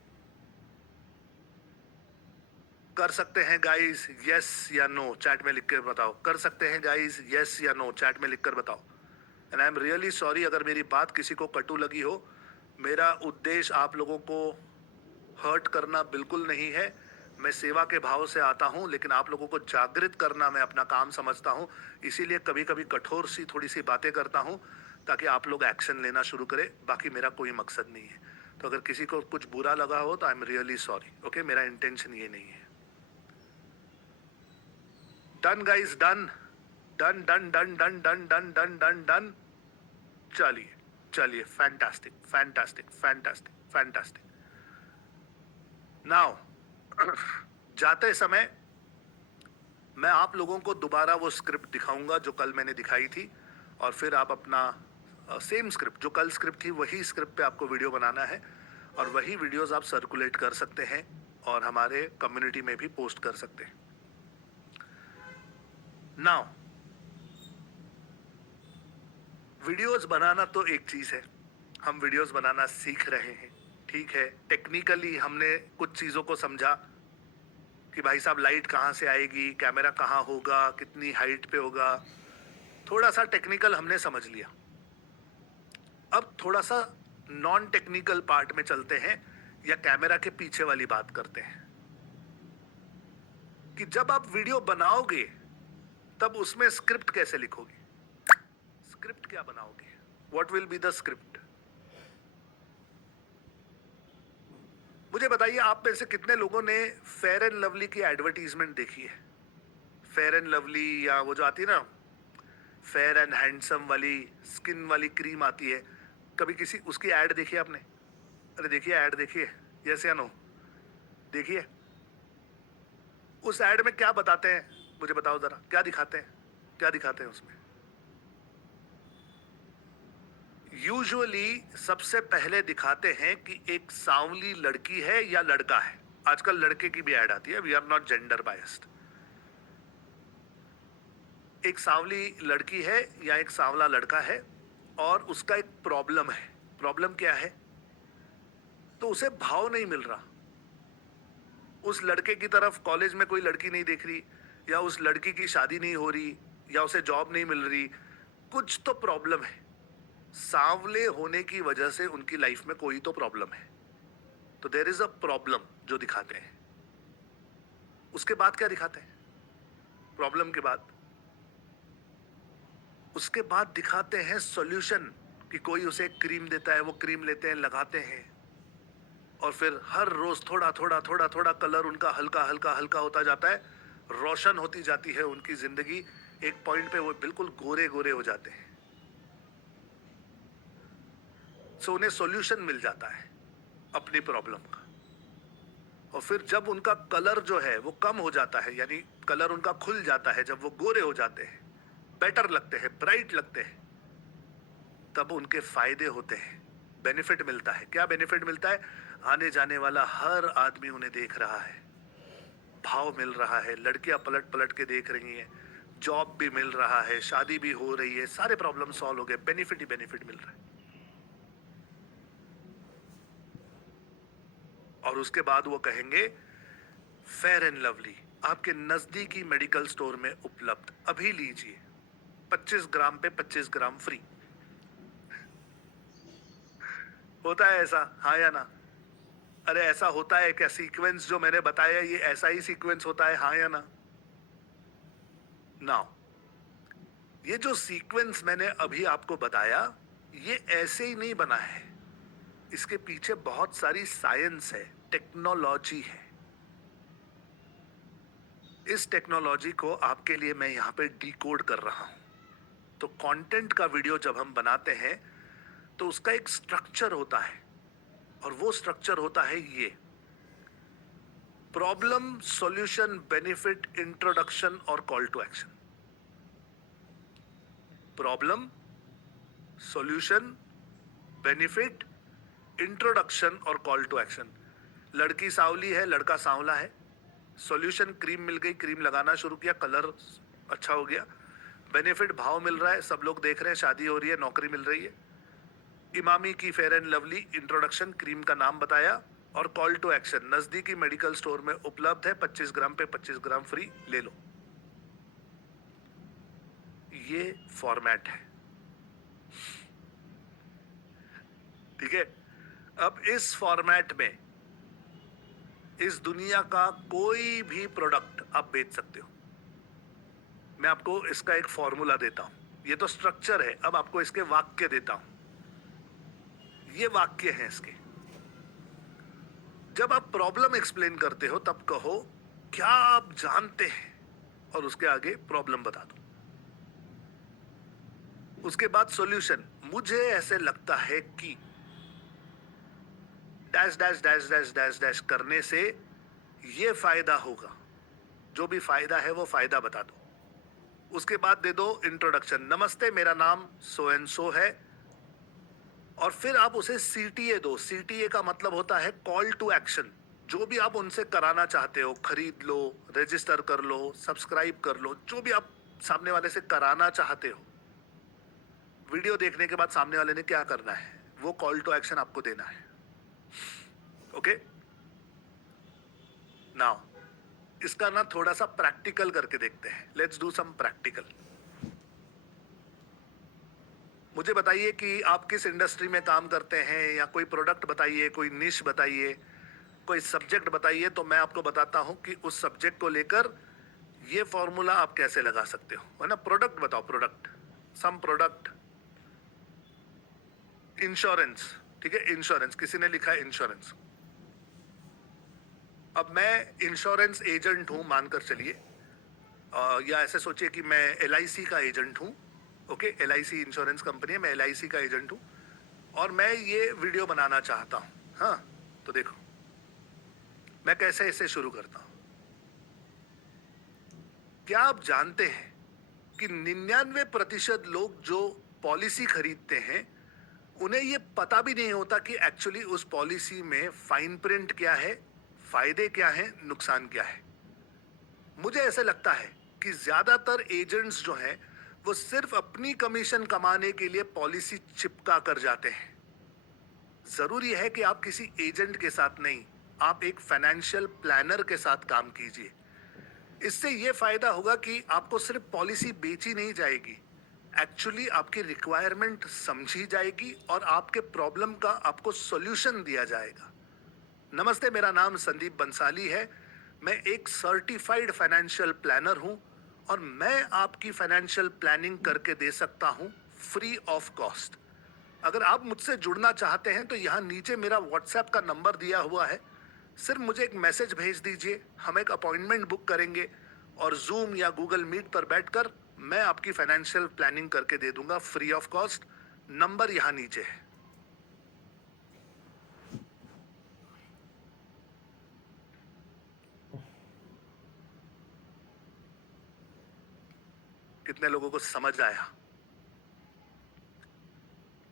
कर सकते हैं गाइस, यस या नो चैट में लिख कर बताओ। कर सकते हैं गाइस, यस या नो चैट में लिख कर बताओ। And I am really sorry अगर मेरी बात किसी को कटु लगी हो। मेरा उद्देश्य आप लोगों को हर्ट करना बिल्कुल नहीं है। मैं सेवा के भाव से आता हूँ, लेकिन आप लोगों को जागृत करना मैं अपना काम समझता हूँ। इसीलिए कभी-कभी कठोर सी थोड़ी-सी बातें करता हूँ, ताकि आप लोग एक्शन लेना शुरू करें। बाकी मेरा कोई मकसद नहीं है। तो अगर किसी को कुछ बुरा लगा हो तो आई एम रियली सॉरी। ओके, मेरा इंटेंशन ये नहीं है। Done guys, done done done done done done done done done done. चलिए चलिए, fantastic fantastic fantastic fantastic. Now जाते समय मैं आप लोगों को दोबारा वो स्क्रिप्ट दिखाऊंगा जो कल मैंने दिखाई थी, और फिर आप अपना सेम स्क्रिप्ट, जो कल स्क्रिप्ट थी वही स्क्रिप्ट पे आपको वीडियो बनाना है, और वही वीडियोस आप सर्कुलेट कर सकते हैं और हमारे कम्युनिटी में भी पोस्ट कर सकते हैं। नाउ वीडियोस बनाना तो एक चीज है, हम वीडियोस बनाना सीख रहे हैं, ठीक है। टेक्निकली हमने कुछ चीजों को समझा कि भाई साहब लाइट कहाँ से आएगी, कैमरा कहाँ होगा, कितनी हाइट पे होगा, थोड़ा सा टेक्निकल हमने समझ लिया। अब थोड़ा सा नॉन टेक्निकल पार्ट में चलते हैं, या कैमरा के पीछे वाली बात करते हैं कि जब आप वीडियो बनाओगे तब उसमें स्क्रिप्ट कैसे लिखोगे, स्क्रिप्ट क्या बनाओगे, what will be the script. मुझे बताइए, आप में से कितने लोगों ने फेयर एंड लवली की एडवर्टीजमेंट देखी है। फेयर एंड लवली, या वो जो आती है ना फेयर एंड हैंडसम वाली स्किन वाली क्रीम आती है, कभी किसी उसकी ऐड देखी है आपने? अरे देखिए, ऐड देखिए, यस या नो, देखिए। उस ऐड में क्या बताते हैं, मुझे बताओ जरा, क्या दिखाते हैं, क्या दिखाते हैं उसमें? यूजुअली सबसे पहले दिखाते हैं कि एक सांवली लड़की है या लड़का है। आजकल लड़के की भी ऐड आती है, we are not gender biased. एक सांवली लड़की है या एक सांवला लड़का है, और उसका एक प्रॉब्लम है। प्रॉब्लम क्या है? तो उसे भाव नहीं मिल रहा, उस लड़के की तरफ कॉलेज में कोई लड़की नहीं देख रही, या उस लड़की की शादी नहीं हो रही, या उसे जॉब नहीं मिल रही, कुछ तो प्रॉब्लम है। सांवले होने की वजह से उनकी लाइफ में कोई तो प्रॉब्लम है, तो देयर इज अ प्रॉब्लम जो दिखाते हैं। उसके बाद क्या दिखाते हैं? प्रॉब्लम के बाद, उसके बाद दिखाते हैं सॉल्यूशन, कि कोई उसे क्रीम देता है, वो क्रीम लेते हैं, लगाते हैं, और फिर हर रोज थोड़ा थोड़ा थोड़ा थोड़ा कलर उनका हल्का हल्का हल्का होता जाता है, रोशन होती जाती है उनकी जिंदगी। एक पॉइंट पे वो बिल्कुल गोरे गोरे हो जाते हैं। सो उन्हें सॉल्यूशन मिल जाता है अपनी प्रॉब्लम का। और फिर जब उनका कलर जो है वो कम हो जाता है, यानी कलर उनका खुल जाता है, जब वो गोरे हो जाते हैं, बेटर लगते हैं, ब्राइट लगते हैं, तब उनके फायदे होते हैं, बेनिफिट मिलता है। क्या बेनिफिट मिलता है? आने जाने वाला हर आदमी उन्हें देख रहा है, भाव मिल रहा है, लड़कियां पलट पलट के देख रही हैं, जॉब भी मिल रहा है, शादी भी हो रही है, सारे प्रॉब्लम सॉल्व हो गए, बेनिफिट ही बेनिफिट मिल रहा है। और उसके बाद वो कहेंगे फेयर एंड लवली आपके नजदीकी मेडिकल स्टोर में उपलब्ध, अभी लीजिए, 25 ग्राम पे 25 ग्राम फ्री। होता है ऐसा, हाँ या ना? अरे ऐसा होता है क्या? सीक्वेंस जो मैंने बताया ये ऐसा ही सीक्वेंस होता है, हाँ या ना? नाउ ये जो सीक्वेंस मैंने अभी आपको बताया, ये ऐसे ही नहीं बना है, इसके पीछे बहुत सारी साइंस है, टेक्नोलॉजी है। इस टेक्नोलॉजी को आपके लिए मैं यहां पे डिकोड कर रहा हूं। तो कंटेंट का वीडियो जब हम बनाते हैं तो उसका एक स्ट्रक्चर होता है, और वो स्ट्रक्चर होता है ये: प्रॉब्लम, सॉल्यूशन, बेनिफिट, इंट्रोडक्शन और call to action. Problem, solution, benefit, introduction और कॉल टू एक्शन। लड़की सांवली है, लड़का सांवला है, सॉल्यूशन क्रीम मिल गई, क्रीम लगाना शुरू किया, कलर अच्छा हो गया। बेनिफिट, भाव मिल रहा है, सब लोग देख रहे हैं, शादी हो रही है, नौकरी मिल रही है। इमामी की fair and lovely, introduction, cream का नाम बताया, और कॉल टू एक्शन, नजदीकी मेडिकल स्टोर में उपलब्ध है, 25 ग्राम पे 25 ग्राम फ्री, ले लो। ये फॉर्मेट है, ठीक है। अब इस फॉर्मेट में इस दुनिया का कोई भी प्रोडक्ट आप बेच सकते हो। मैं आपको इसका एक फॉर्मूला देता हूं, ये तो स्ट्रक्चर है, अब आपको इसके वाक्य देता हूं। ये वाक्य हैं इसके। जब आप प्रॉब्लम एक्सप्लेन करते हो तब कहो क्या आप जानते हैं, और उसके आगे प्रॉब्लम बता दो। उसके बाद सॉल्यूशन, मुझे ऐसे लगता है कि dash dash dash dash dash dash करने से ये फायदा होगा। जो भी फायदा है वो फायदा बता दो। उसके बाद दे दो इंट्रोडक्शन, नमस्ते मेरा नाम सो एंड सो है। और फिर आप उसे सीटीए दो। सीटीए का मतलब होता है कॉल टू एक्शन। जो भी आप उनसे कराना चाहते हो, खरीद लो, रजिस्टर कर लो, सब्सक्राइब कर लो, जो भी आप सामने वाले से कराना चाहते हो, वीडियो देखने के बाद सामने वाले ने क्या करना है वो कॉल टू एक्शन आपको देना है। ओके, नाउ इसका ना थोड़ा सा प्रैक्टिकल करके देखते हैं। Let's do some practical. मुझे बताइए कि आप किस इंडस्ट्री में काम करते हैं, या कोई प्रोडक्ट बताइए, कोई निश बताइए, कोई सब्जेक्ट बताइए, तो मैं आपको बताता हूं कि उस सब्जेक्ट को लेकर ये फॉर्मूला आप कैसे लगा सकते हो, है ना। प्रोडक्ट बताओ, प्रोडक्ट, सम प्रोडक्ट। इंश्योरेंस, ठीक है, इंश्योरेंस, किसी ने लिखा है इंश्योरेंस। अब मैं इंश्योरेंस एजेंट हूं मानकर चलिए, या ऐसे सोचिए कि मैं एलआईसी का एजेंट हूं। ओके, एलआईसी इंश्योरेंस कंपनी है, मैं एलआईसी का एजेंट हूं और मैं ये वीडियो बनाना चाहता हूं। हाँ, तो देखो मैं कैसे इसे शुरू करता हूं। क्या आप जानते हैं कि 99% लोग जो पॉलिसी खरीदते हैं उन्हें ये पता भी नहीं होता कि एक्चुअली उस पॉलिसी में फाइन प्रिंट क्या है, फायदे क्या हैं, नुकसान क्या है। मुझे ऐसे लगता है कि ज्यादातर एजेंट्स जो हैं वो सिर्फ अपनी कमीशन कमाने के लिए पॉलिसी चिपका कर जाते हैं। जरूरी है कि आप किसी एजेंट के साथ नहीं, आप एक फाइनेंशियल प्लानर के साथ काम कीजिए। इससे यह फायदा होगा कि आपको सिर्फ पॉलिसी बेची नहीं जाएगी, एक्चुअली आपकी रिक्वायरमेंट समझी जाएगी और आपके प्रॉब्लम का आपको सॉल्यूशन दिया जाएगा। नमस्ते, मेरा नाम संदीप बंसाली है। मैं एक सर्टिफाइड फाइनेंशियल प्लानर हूं और मैं आपकी फाइनेंशियल प्लानिंग करके दे सकता हूं फ्री ऑफ कॉस्ट। अगर आप मुझसे जुड़ना चाहते हैं तो यहाँ नीचे मेरा व्हाट्सएप का नंबर दिया हुआ है। सिर्फ मुझे एक मैसेज भेज दीजिए, हम एक अपॉइंटमेंट बुक करेंगे और जूम या गूगल मीट पर बैठकर मैं आपकी फाइनेंशियल प्लानिंग करके दे दूंगा फ्री ऑफ कॉस्ट। नंबर यहाँ नीचे है। कितने लोगों को समझ आया?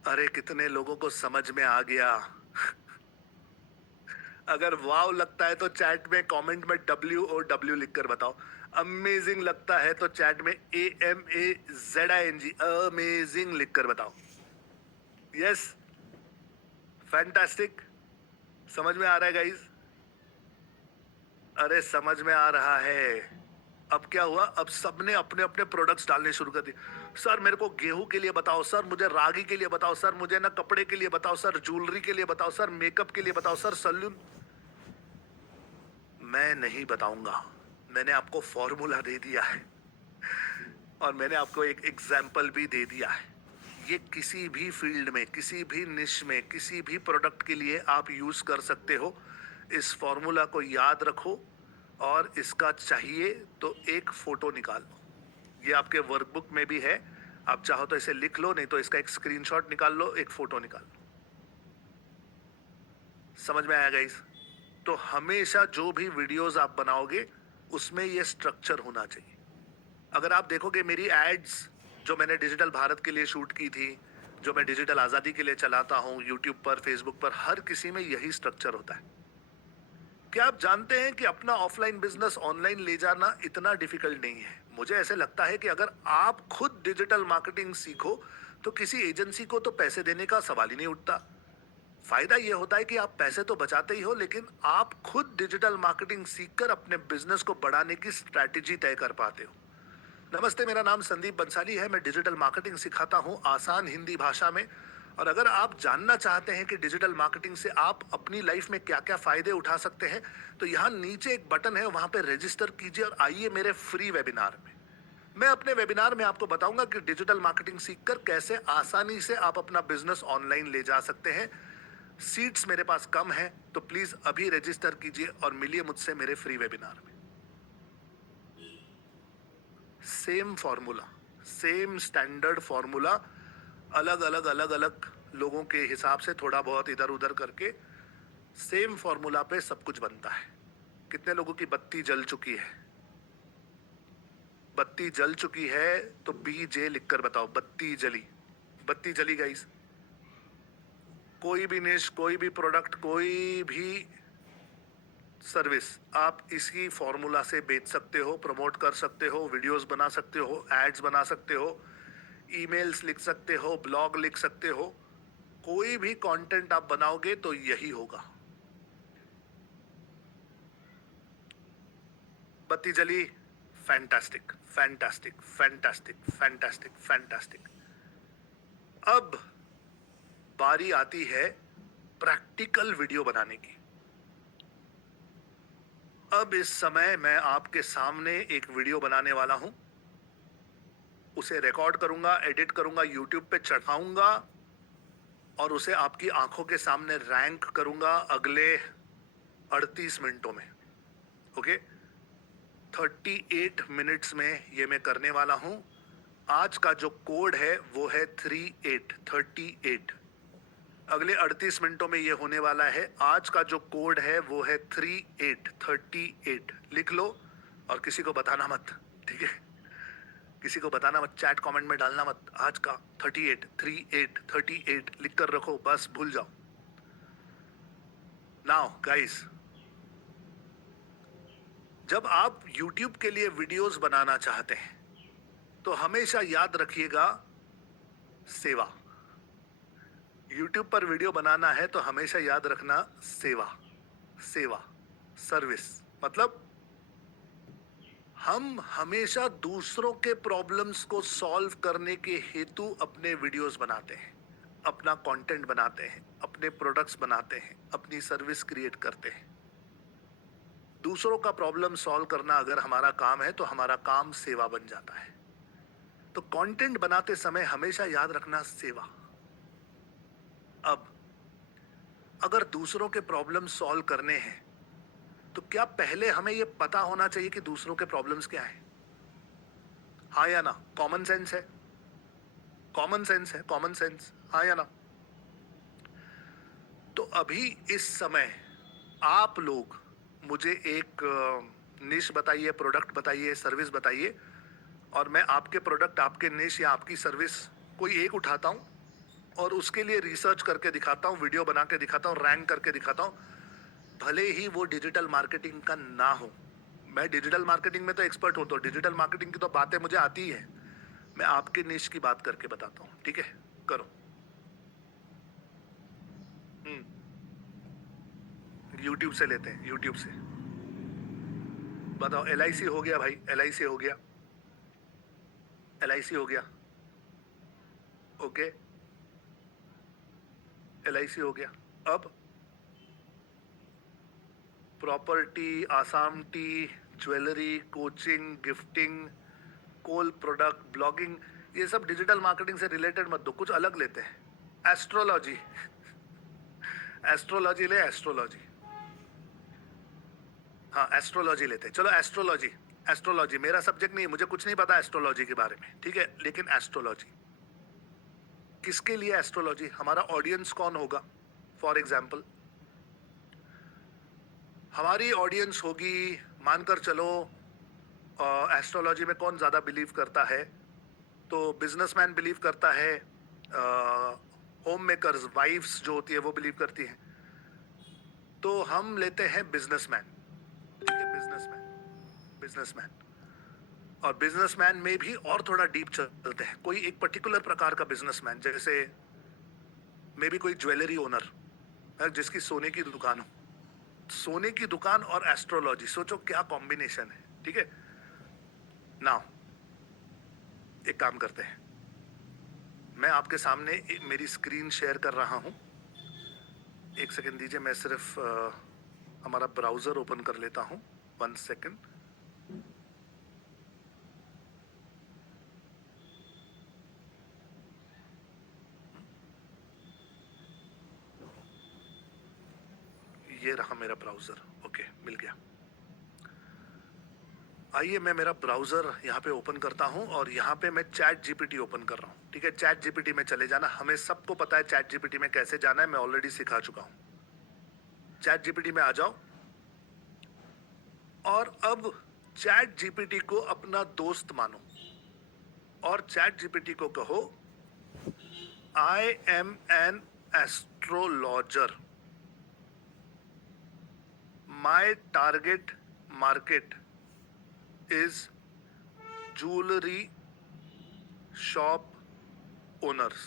अरे कितने लोगों को समझ में आ गया? अगर वाव लगता है तो चैट में कमेंट में WOW लिखकर बताओ। अमेजिंग लगता है तो चैट में AMAZING अमेजिंग लिखकर बताओ। Yes, fantastic. समझ में आ रहा है गाइस? अरे समझ में आ रहा है। अब क्या हुआ, अब सबने अपने अपने प्रोडक्ट्स डालने शुरू कर दिए। सर मेरे को गेहूं के लिए बताओ, सर मुझे रागी के लिए बताओ, सर मुझे ना कपड़े के लिए बताओ, सर ज्वेलरी के लिए बताओ, सर मेकअप के लिए बताओ, सर सलून। मैं नहीं बताऊंगा, मैंने आपको फॉर्मूला दे दिया है और मैंने आपको एक एग्जाम्पल भी दे दिया है। ये किसी भी फील्ड में, किसी भी निश में, किसी भी प्रोडक्ट के लिए आप यूज कर सकते हो। इस फॉर्मूला को याद रखो और इसका चाहिए तो एक फोटो निकाल लो। ये आपके वर्कबुक में भी है, आप चाहो तो इसे लिख लो, नहीं तो इसका एक स्क्रीनशॉट निकाल लो, एक फोटो निकाल लो। समझ में आया गाइस? तो हमेशा जो भी वीडियोस आप बनाओगे उसमें ये स्ट्रक्चर होना चाहिए। अगर आप देखोगे मेरी एड्स जो मैंने डिजिटल भारत के लिए शूट की थी, जो मैं डिजिटल आजादी के लिए चलाता हूं, यूट्यूब पर, फेसबुक पर, हर किसी में यही स्ट्रक्चर होता है। क्या आप जानते हैं कि अपना ऑफलाइन बिजनेस ऑनलाइन ले जाना इतना डिफिकल्ट नहीं है? मुझे ऐसे लगता है कि अगर आप खुद डिजिटल मार्केटिंग सीखो तो किसी एजेंसी को तो पैसे देने का सवाल ही नहीं उठता। फायदा यह होता है कि आप पैसे तो बचाते ही हो, लेकिन आप खुद डिजिटल मार्केटिंग सीखकर अपने बिजनेस को बढ़ाने की स्ट्रैटेजी तय कर पाते हो। नमस्ते, मेरा नाम संदीप बंसाली है। मैं डिजिटल मार्केटिंग सिखाता हूं आसान हिंदी भाषा में। और अगर आप जानना चाहते हैं कि डिजिटल मार्केटिंग से आप अपनी लाइफ में क्या क्या फायदे उठा सकते हैं, तो यहाँ नीचे एक बटन है, वहां पे रजिस्टर कीजिए और आइए मेरे फ्री वेबिनार में। मैं अपने वेबिनार में आपको बताऊंगा कि डिजिटल मार्केटिंग सीखकर कैसे आसानी से आप अपना बिजनेस ऑनलाइन ले जा सकते हैं। सीट्स मेरे पास कम है, तो प्लीज अभी रजिस्टर कीजिए और मिलिए मुझसे मेरे फ्री वेबिनार में। Same formula, same standard formula, अलग अलग अलग अलग लोगों के हिसाब से थोड़ा बहुत इधर उधर करके सेम फॉर्मूला पे सब कुछ बनता है। कितने लोगों की बत्ती जल चुकी है? बत्ती जल चुकी है तो BJ लिखकर बताओ, बत्ती जली। बत्ती जली गाइस। कोई भी निश, कोई भी प्रोडक्ट, कोई भी सर्विस आप इसी फॉर्मूला से बेच सकते हो, प्रमोट कर सकते हो, वीडियोस बना सकते हो, एड्स बना सकते हो, ईमेल्स लिख सकते हो, ब्लॉग लिख सकते हो। कोई भी कंटेंट आप बनाओगे तो यही होगा। बत्ती जली, fantastic fantastic fantastic fantastic fantastic. अब बारी आती है प्रैक्टिकल वीडियो बनाने की। अब इस समय मैं आपके सामने एक वीडियो बनाने वाला हूं, उसे रिकॉर्ड करूंगा, एडिट करूंगा, यूट्यूब पे चढ़ाऊंगा और उसे आपकी आंखों के सामने रैंक करूंगा अगले 38 मिनटों में। ओके, 38 मिनट्स में ये मैं करने वाला हूं। आज का जो कोड है वो है 38। अगले 38 मिनटों में ये होने वाला है। आज का जो कोड है वो है 38। लिख लो और किसी को बताना मत, ठीक है? किसी को बताना मत, चैट कमेंट में डालना मत। आज का 38 लिख कर रखो, बस भूल जाओ। नाउ गाइस, जब आप YouTube के लिए वीडियोस बनाना चाहते हैं तो हमेशा याद रखिएगा सेवा। YouTube पर वीडियो बनाना है तो हमेशा याद रखना सेवा, सेवा, सर्विस। मतलब हम हमेशा दूसरों के प्रॉब्लम्स को सॉल्व करने के हेतु अपने वीडियोस बनाते हैं, अपना कंटेंट बनाते हैं, अपने प्रोडक्ट्स बनाते हैं, अपनी सर्विस क्रिएट करते हैं। दूसरों का प्रॉब्लम सॉल्व करना अगर हमारा काम है तो हमारा काम सेवा बन जाता है। तो कंटेंट बनाते समय हमेशा याद रखना सेवा। अब अगर दूसरों के प्रॉब्लम सॉल्व करने हैं तो क्या पहले हमें यह पता होना चाहिए कि दूसरों के प्रॉब्लम्स क्या हैं? हाँ या ना? कॉमन सेंस है, कॉमन सेंस है, कॉमन सेंस, हाँ या ना? तो अभी इस समय आप लोग मुझे एक निश बताइए, प्रोडक्ट बताइए, सर्विस बताइए और मैं आपके प्रोडक्ट, आपके निश या आपकी सर्विस कोई एक उठाता हूं और उसके लिए रिसर्च करके दिखाता हूं, वीडियो बना के दिखाता हूं, रैंक करके दिखाता हूं, भले ही वो डिजिटल मार्केटिंग का ना हो। मैं डिजिटल मार्केटिंग में तो एक्सपर्ट हूं, तो डिजिटल मार्केटिंग की तो बातें मुझे आती ही है। मैं आपके निश की बात करके बताता हूं, ठीक है? करो। यूट्यूब से लेते हैं, यूट्यूब से। बताओ, LIC हो गया भाई, LIC हो गया, LIC हो गया, ओके, LIC हो गया। अब property, Assam tea, jewellery, coaching, gifting, coal product, blogging, ये सब डिजिटल मार्केटिंग से रिलेटेड मत दो, कुछ अलग लेते हैं। एस्ट्रोलॉजी, एस्ट्रोलॉजी ले, एस्ट्रोलॉजी। हाँ, एस्ट्रोलॉजी लेते हैं, चलो एस्ट्रोलॉजी। एस्ट्रोलॉजी मेरा सब्जेक्ट नहीं है, मुझे कुछ नहीं पता एस्ट्रोलॉजी के बारे में, ठीक है? लेकिन एस्ट्रोलॉजी किसके लिए? एस्ट्रोलॉजी हमारा ऑडियंस कौन होगा? फॉर एग्जाम्पल हमारी ऑडियंस होगी, मानकर चलो एस्ट्रोलॉजी में कौन ज्यादा बिलीव करता है? तो बिजनेसमैन बिलीव करता है, होम मेकर्स, वाइफ्स जो होती है वो बिलीव करती हैं। तो हम लेते हैं बिजनेसमैन, ठीक है? Businessman, businessman. और बिजनेसमैन में भी और थोड़ा डीप चलते हैं, कोई एक पर्टिकुलर प्रकार का बिजनेसमैन, जैसे मे बी कोई ज्वेलरी ओनर है जिसकी सोने की दुकान हो। सोने की दुकान और एस्ट्रोलॉजी, सोचो क्या कॉम्बिनेशन है, ठीक है? नाउ एक काम करते हैं, मैं आपके सामने मेरी स्क्रीन शेयर कर रहा हूं। एक सेकंड दीजिए, मैं सिर्फ हमारा ब्राउजर ओपन कर लेता हूं। 1 सेकंड। ये रहा मेरा ब्राउजर। ओके, मिल गया। आइए मैं मेरा ब्राउजर यहाँ पे ओपन करता हूँ और यहाँ पे मैं चैट जीपीटी ओपन कर रहा हूँ। ठीक है, चैट जीपीटी में चले जाना। हमें सबको पता है चैट जीपीटी में कैसे जाना है, मैं ऑलरेडी सिखा चुका हूँ। चैट जीपीटी में आ जाओ और अब चैट जीपीटी को अपना दोस्त मानो और चैट जीपीटी को कहो, I am an astrologer, my target market is jewelry shop owners.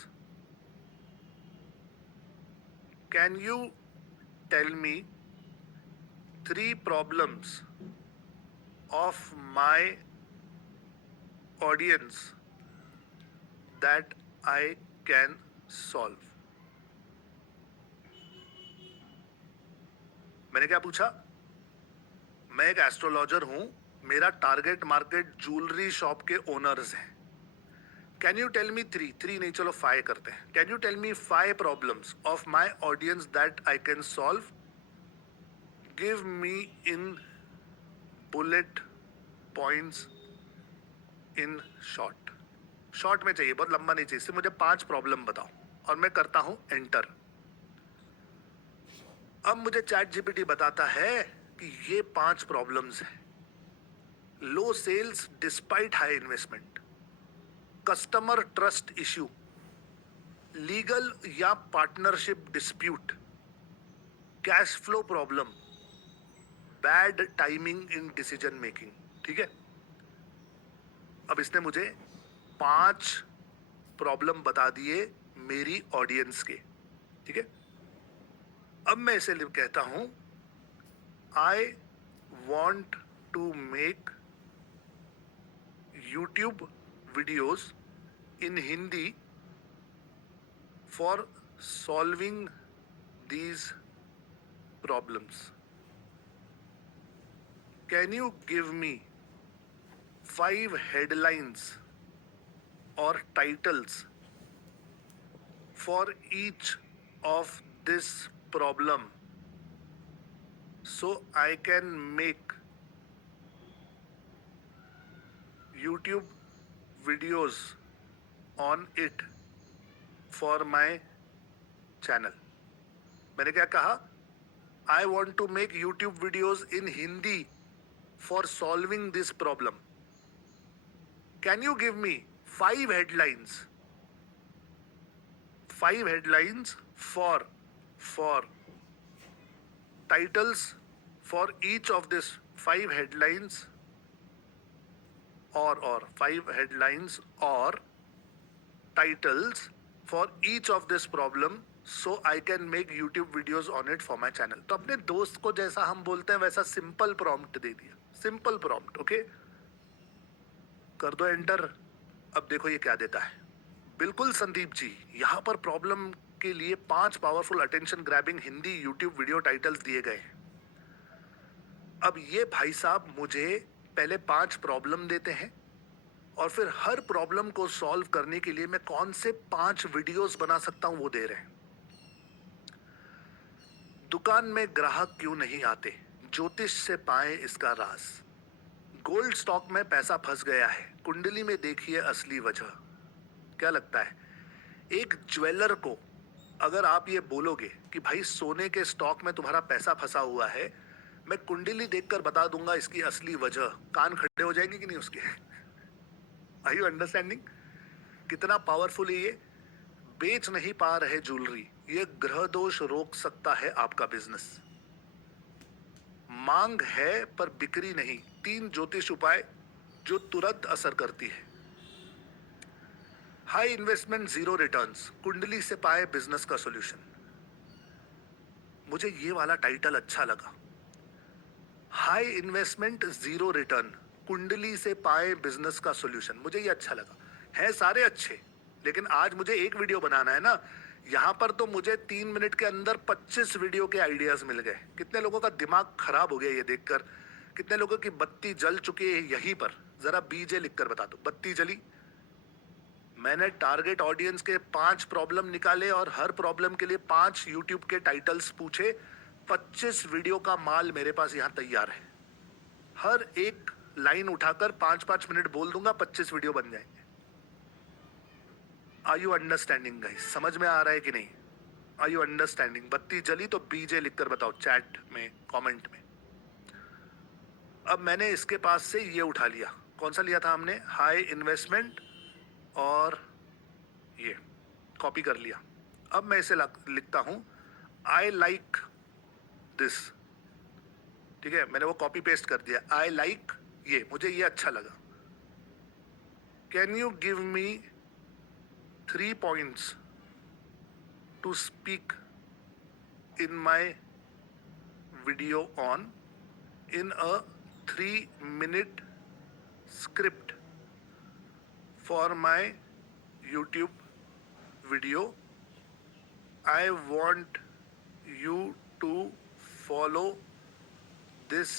Can you tell me 3 problems of my audience that I can solve? मैंने क्या पूछा? मैं एक एस्ट्रोलॉजर हूं, मेरा टारगेट मार्केट ज्वेलरी शॉप के ओनर्स हैं। कैन यू टेल मी 3 नहीं, चलो 5 करते हैं। Can you tell me 5 problems of my audience that I can solve? Give me in bullet points in short. Short में चाहिए, बहुत लंबा नहीं चाहिए, सिर्फ मुझे 5 प्रॉब्लम बताओ और मैं करता हूं एंटर। अब मुझे चैट जीपीटी बताता है कि ये 5 प्रॉब्लम्स हैं। Low sales despite high investment, customer trust issue, legal या partnership dispute, cash flow problem, bad timing in decision making. ठीक है, अब इसने मुझे 5 प्रॉब्लम बता दिए मेरी ऑडियंस के। ठीक है, अब मैं इसे कहता हूं, I want to make YouTube videos in Hindi for solving these problems. Can you give me 5 headlines or titles for each of this problem so I can make YouTube videos on it for my channel? मैंने क्या कहा? I want to make YouTube videos in Hindi for solving this problem. Can you give me 5 headlines? 5 headlines for titles for each of this 5 headlines or 5 headlines or titles for each of this problem so I can make YouTube videos on it for my channel. तो अपने दोस्त को जैसा हम बोलते हैं वैसा simple prompt दे दिया, सिंपल प्रॉम्प्ट। ओके, कर दो एंटर। अब देखो ये क्या देता है। बिल्कुल संदीप जी, यहाँ पर प्रॉब्लम के लिए 5 powerful attention grabbing Hindi YouTube video titles दिए गए हैं। अब ये भाई साहब मुझे पहले 5 प्रॉब्लम देते हैं और फिर हर प्रॉब्लम को सॉल्व करने के लिए मैं कौन से 5 वीडियोस बना सकता हूं वो दे रहे हैं। दुकान में ग्राहक क्यों नहीं आते, ज्योतिष से पाए इसका राज। गोल्ड स्टॉक में पैसा फंस गया है, कुंडली में देखिए असली वजह। क्या लगता है, एक ज्वेलर को अगर आप ये बोलोगे कि भाई सोने के स्टॉक में तुम्हारा पैसा फंसा हुआ है, मैं कुंडली देखकर बता दूंगा इसकी असली वजह, कान खड़े हो जाएंगे कि नहीं उसके? आर यू अंडरस्टैंडिंग कितना पावरफुल है ये? बेच नहीं पा रहे ज्वेलरी, ये ग्रह दोष रोक सकता है आपका बिजनेस। मांग है पर बिक्री नहीं, 3 ज्योतिष उपाय जो तुरंत असर करती है। हाई इन्वेस्टमेंट जीरो रिटर्न्स, कुंडली से पाए बिजनेस का सॉल्यूशन। मुझे ये वाला टाइटल अच्छा लगा, हाई इन्वेस्टमेंट जीरो रिटर्न, कुंडली से पाए बिजनेस का सॉल्यूशन। मुझे ये अच्छा लगा। है सारे अच्छे, लेकिन आज मुझे एक वीडियो बनाना है ना, यहाँ पर तो मुझे 3 मिनट के अंदर 25 वीडियो के आइडियाज मिल गए। कितने लोगों का दिमाग खराब हो गया ये देखकर, कितने लोगों की बत्ती जल चुकी है यहीं पर। जरा बीजे लिखकर बता दो, बत्ती जली। मैंने टारगेट ऑडियंस के 5 प्रॉब्लम निकाले और हर प्रॉब्लम के लिए 5 यूट्यूब के टाइटल्स पूछे। 25 वीडियो का माल मेरे पास यहाँ तैयार है। हर एक लाइन उठाकर 5-5 मिनट बोल दूंगा, 25 वीडियो बन जाएंगे। Are you understanding guys? समझ में आ रहा है कि नहीं? Are you understanding? बत्ती जली तो बीजे लिखकर बताओ चैट में, कमेंट में। अब मैंने इसके पास से ये उठा लिया। कौन सा लिया था हमने? हाई इन्वेस्टमेंट, और ये कॉपी कर लिया। अब मैं इसे लिखता हूं आई लाइक दिस। ठीक है, मैंने वो कॉपी पेस्ट कर दिया। आई लाइक ये, मुझे ये अच्छा लगा। Can you give me 3 points to speak in my video on in a 3-minute script for my YouTube video. I want you to follow this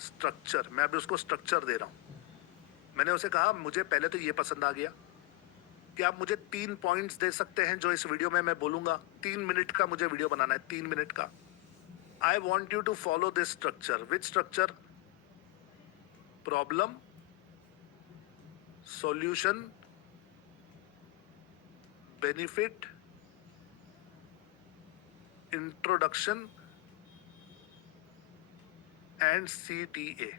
structure. मैं अभी उसको स्ट्रक्चर दे रहा हूं। मैंने उसे कहा मुझे पहले तो ये पसंद आ गया कि आप मुझे 3 पॉइंट्स दे सकते हैं जो इस वीडियो में मैं बोलूंगा। 3 मिनट का मुझे वीडियो बनाना है, 3 मिनट का। I want you to follow this structure. Which structure? Problem, solution, benefit, introduction and CTA।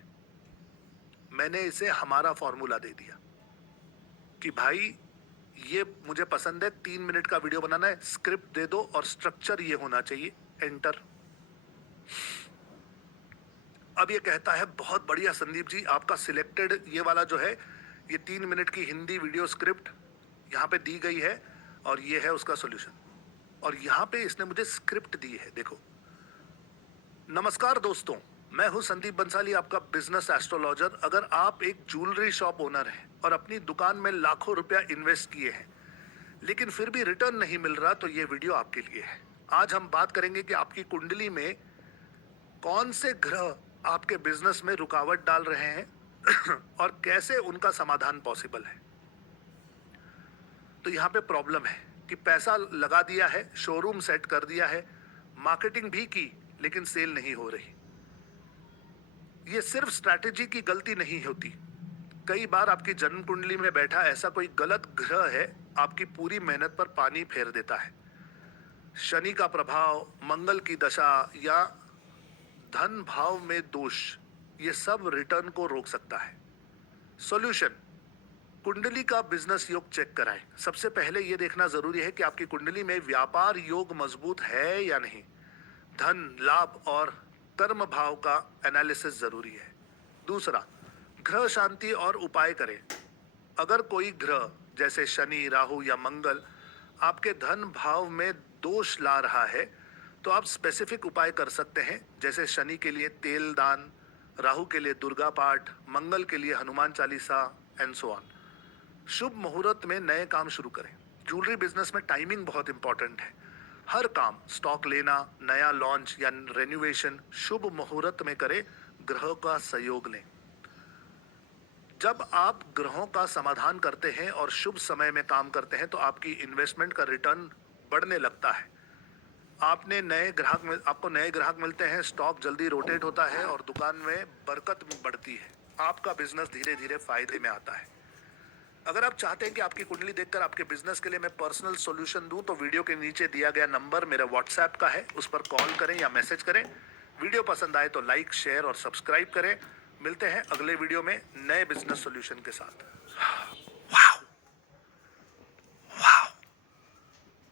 मैंने इसे हमारा फॉर्मूला दे दिया कि भाई ये मुझे पसंद है, 3 मिनट का वीडियो बनाना है, स्क्रिप्ट दे दो और स्ट्रक्चर ये होना चाहिए। एंटर। अब ये कहता है बहुत बढ़िया संदीप जी, आपका सिलेक्टेड ये वाला जो है, ये 3 मिनट की हिंदी वीडियो स्क्रिप्ट यहाँ पे दी गई है और ये है उसका सॉल्यूशन। और यहाँ पे इसने मुझे स्क्रिप्ट दी है, देखो। नमस्कार दोस्तों, मैं हूं संदीप बंसाली, आपका बिजनेस एस्ट्रोलॉजर। अगर आप एक ज्वेलरी शॉप ओनर हैं और अपनी दुकान में लाखों रुपया इन्वेस्ट किए हैं लेकिन फिर भी रिटर्न नहीं मिल रहा, तो ये वीडियो आपके लिए है। आज हम बात करेंगे कि आपकी कुंडली में कौन से ग्रह आपके बिजनेस में रुकावट डाल रहे हैं और कैसे उनका समाधान पॉसिबल है। तो यहाँ पे प्रॉब्लम है कि पैसा लगा दिया है, शोरूम सेट कर दिया है, मार्केटिंग भी की, लेकिन सेल नहीं हो रही। ये सिर्फ स्ट्रैटेजी की गलती नहीं होती। कई बार आपकी जन्म कुंडली में बैठा ऐसा कोई गलत ग्रह है, आपकी पूरी मेहनत पर पानी फेर देता है। शनि का प्रभाव, मंगल की दशा या धन भाव में दोष, ये सब रिटर्न को रोक सकता है। सॉल्यूशन: कुंडली का बिजनेस योग चेक कराएं। सबसे पहले यह देखना जरूरी है कि आपकी कुंडली में व्यापार योग मजबूत है या नहीं। धन, लाभ और कर्म भाव का एनालिसिस जरूरी है। दूसरा, ग्रह शांति और उपाय करें। अगर कोई ग्रह जैसे शनि, राहु या मंगल आपके धन भाव में दोष ला रहा है तो आप स्पेसिफिक उपाय कर सकते हैं। जैसे शनि के लिए तेल दान, राहु के लिए दुर्गा पाठ, मंगल के लिए Hanuman Chalisa and so on. शुभ मुहूर्त में नए काम शुरू करें। ज्वेलरी बिजनेस में टाइमिंग बहुत इंपॉर्टेंट है। हर काम, स्टॉक लेना, नया लॉन्च या रेन्युवेशन शुभ मुहूर्त में करें, ग्रहों का सहयोग लें। जब आप ग्रहों का समाधान करते हैं और शुभ समय में काम करते हैं तो आपकी इन्वेस्टमेंट का रिटर्न बढ़ने लगता है। आपको नए ग्राहक मिलते हैं, स्टॉक जल्दी रोटेट होता है और दुकान में बरकत बढ़ती है। आपका बिजनेस धीरे धीरे फायदे में आता है। अगर आप चाहते हैं कि आपकी कुंडली देखकर आपके बिजनेस के लिए मैं पर्सनल सॉल्यूशन दूं तो वीडियो के नीचे दिया गया नंबर मेरा व्हाट्सएप का है, उस पर कॉल करें या मैसेज करें। वीडियो पसंद आए तो लाइक, शेयर और सब्सक्राइब करें। मिलते हैं अगले वीडियो में नए बिजनेस सॉल्यूशन के साथ। Wow, wow,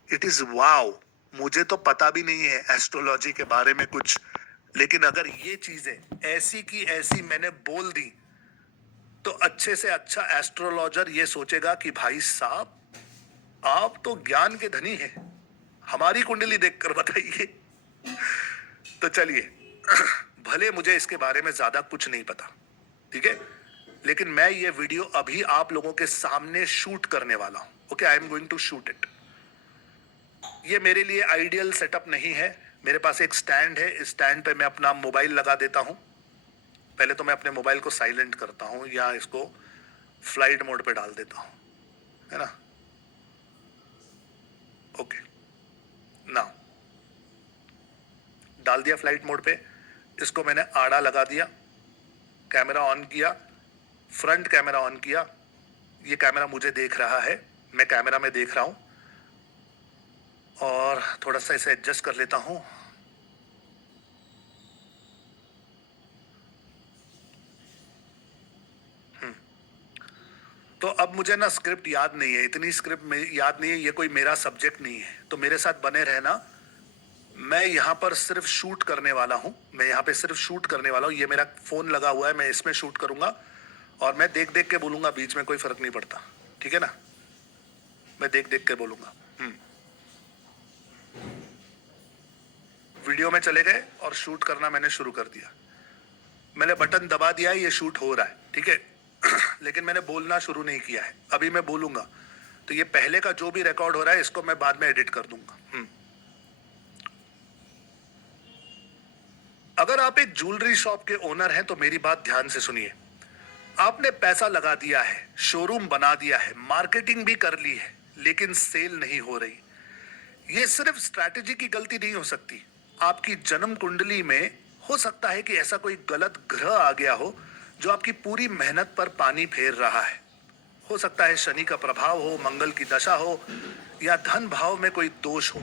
it is wow. मुझे तो पता भी नहीं है एस्ट्रोलॉजी के बारे में कुछ, लेकिन अगर ये चीजें ऐसी की ऐसी मैंने बोल दी तो अच्छे से अच्छा एस्ट्रोलॉजर ये सोचेगा कि भाई साहब आप तो ज्ञान के धनी हैं, हमारी कुंडली देखकर बताइए। तो चलिए, भले मुझे इसके बारे में ज्यादा कुछ नहीं पता, ठीक है, लेकिन मैं ये वीडियो अभी आप लोगों के सामने शूट करने वाला हूं। Okay, I am going to shoot it. ये मेरे लिए आइडियल सेटअप नहीं है। मेरे पास एक स्टैंड है, इस स्टैंड पे मैं अपना मोबाइल लगा देता हूं। पहले तो मैं अपने मोबाइल को साइलेंट करता हूं या इसको फ्लाइट मोड पे डाल देता हूं, है ना। ओके, नाउ डाल दिया फ्लाइट मोड पे। इसको मैंने आड़ा लगा दिया, कैमरा ऑन किया, फ्रंट कैमरा ऑन किया। ये कैमरा मुझे देख रहा है, मैं कैमरा में देख रहा हूं, और थोड़ा सा इसे एडजस्ट कर लेता हूं। तो अब मुझे ना स्क्रिप्ट याद नहीं है, इतनी स्क्रिप्ट में याद नहीं है, ये कोई मेरा सब्जेक्ट नहीं है, तो मेरे साथ बने रहना। मैं यहाँ पर सिर्फ शूट करने वाला हूँ, मैं यहाँ पे सिर्फ शूट करने वाला हूँ। ये मेरा फोन लगा हुआ है, मैं इसमें शूट करूंगा और मैं देख देख के बोलूंगा, बीच में कोई फर्क नहीं पड़ता, ठीक है ना। मैं देख देख के बोलूंगा। वीडियो में चले गए और शूट करना मैंने शुरू कर दिया। मैंने बटन दबा दिया है, ये शूट हो रहा है, ठीक है। लेकिन मैंने बोलना शुरू नहीं किया है, अभी मैं बोलूंगा। तो ये पहले का जो भी रिकॉर्ड हो रहा है, इसको मैं बाद में एडिट कर दूंगा। अगर आप एक ज्वेलरी शॉप के ओनर हैं तो मेरी बात ध्यान से सुनिए। आपने पैसा लगा दिया है, शोरूम बना दिया है, मार्केटिंग भी कर ली है, लेकिन सेल नहीं हो रही। ये सिर्फ स्ट्रैटेजी की गलती नहीं हो सकती, आपकी जन्म कुंडली में हो सकता है कि ऐसा कोई गलत ग्रह आ गया हो जो आपकी पूरी मेहनत पर पानी फेर रहा है। हो सकता है शनि का प्रभाव हो, मंगल की दशा हो, या धन भाव में कोई दोष हो।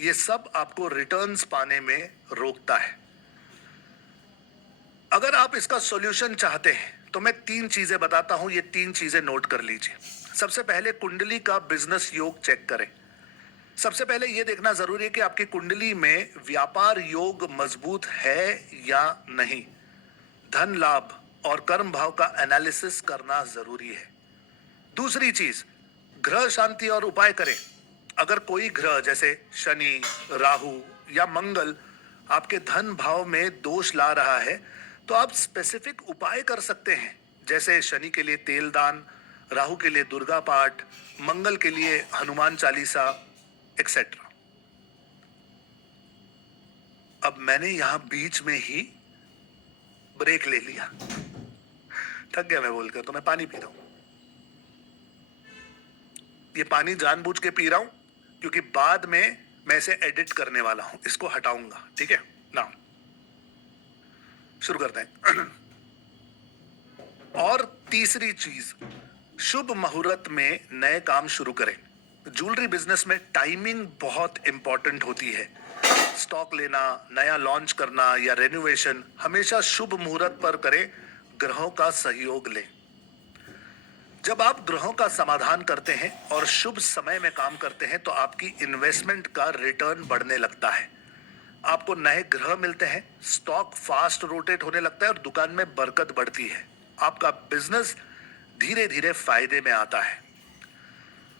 ये सब आपको रिटर्न्स पाने में रोकता है। अगर आप इसका सॉल्यूशन चाहते हैं तो मैं 3 चीजें बताता हूं, ये 3 चीजें नोट कर लीजिए। सबसे पहले कुंडली का बिजनेस योग चेक करें। सबसे पहले यह देखना जरूरी है कि आपकी कुंडली में व्यापार योग मजबूत है या नहीं। धन लाभ और कर्म भाव का एनालिसिस करना जरूरी है। दूसरी चीज, ग्रह शांति और उपाय करें। अगर कोई ग्रह जैसे शनि, राहु या मंगल आपके धन भाव में दोष ला रहा है तो आप स्पेसिफिक उपाय कर सकते हैं, जैसे शनि के लिए तेल दान, राहु के लिए दुर्गा पाठ, मंगल के लिए हनुमान चालीसा, एक्सेट्रा। अब मैंने यहां बीच में ही ब्रेक ले लिया, थक गया मैं बोलकर, तो मैं पानी पी रहा हूं। ये पानी जानबूझ के पी रहा हूं क्योंकि बाद में मैं इसे एडिट करने वाला हूं, इसको हटाऊंगा, ठीक है ना। शुरू करते हैं। और तीसरी चीज, शुभ मुहूर्त में नए काम शुरू करें। ज्वेलरी बिजनेस में टाइमिंग बहुत इंपॉर्टेंट होती है। स्टॉक लेना, नया लॉन्च करना या रेनोवेशन हमेशा शुभ मुहूर्त पर करें, ग्रहों का सहयोग लें। जब आप ग्रहों का समाधान करते हैं और शुभ समय में काम करते हैं तो आपकी इन्वेस्टमेंट का रिटर्न बढ़ने लगता है। आपको नए ग्रह मिलते हैं, स्टॉक फास्ट रोटेट होने लगता है और दुकान में बरकत बढ़ती है। आपका बिजनेस धीरे धीरे फायदे में आता है।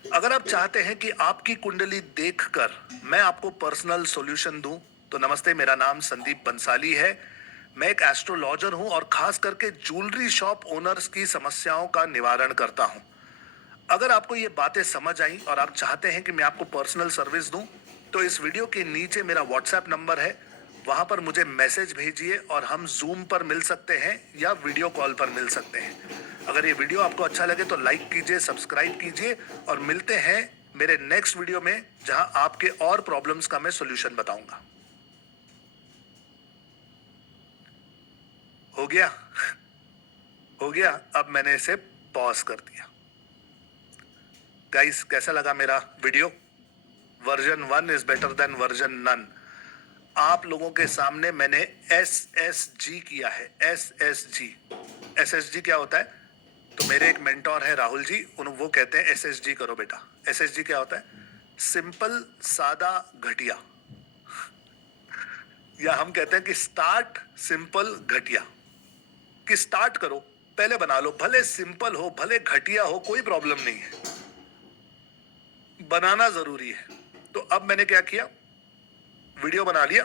अगर आप चाहते हैं कि आपकी कुंडली देखकर मैं आपको पर्सनल सॉल्यूशन दूं तो नमस्ते, मेरा नाम संदीप बंसाली है। मैं एक एस्ट्रोलॉजर हूं और खास करके ज्वेलरी शॉप ओनर्स की समस्याओं का निवारण करता हूं। अगर आपको ये बातें समझ आई और आप चाहते हैं कि मैं आपको पर्सनल सर्विस दूं तो इस वीडियो के नीचे मेरा व्हाट्सएप नंबर है, वहां पर मुझे मैसेज भेजिए और हम जूम पर मिल सकते हैं या वीडियो कॉल पर मिल सकते हैं। अगर ये वीडियो आपको अच्छा लगे तो लाइक कीजिए, सब्सक्राइब कीजिए और मिलते हैं मेरे नेक्स्ट वीडियो में जहां आपके और प्रॉब्लम्स का मैं सॉल्यूशन बताऊंगा। हो गया? हो गया। अब मैंने इसे पॉज कर दिया। गाइस, कैसा लगा मेरा video? Version 1 is better than version none. आप लोगों के सामने मैंने SSG किया है। SSG क्या होता है? तो मेरे एक मेंटोर है राहुल जी, वो कहते हैं SSG करो बेटा। SSG क्या होता है? सिंपल, सादा, घटिया। या हम कहते हैं कि स्टार्ट सिंपल, घटिया। कि स्टार्ट करो, पहले बना लो, भले सिंपल हो भले घटिया हो, कोई प्रॉब्लम नहीं है, बनाना जरूरी है। तो अब मैंने क्या किया, वीडियो बना लिया।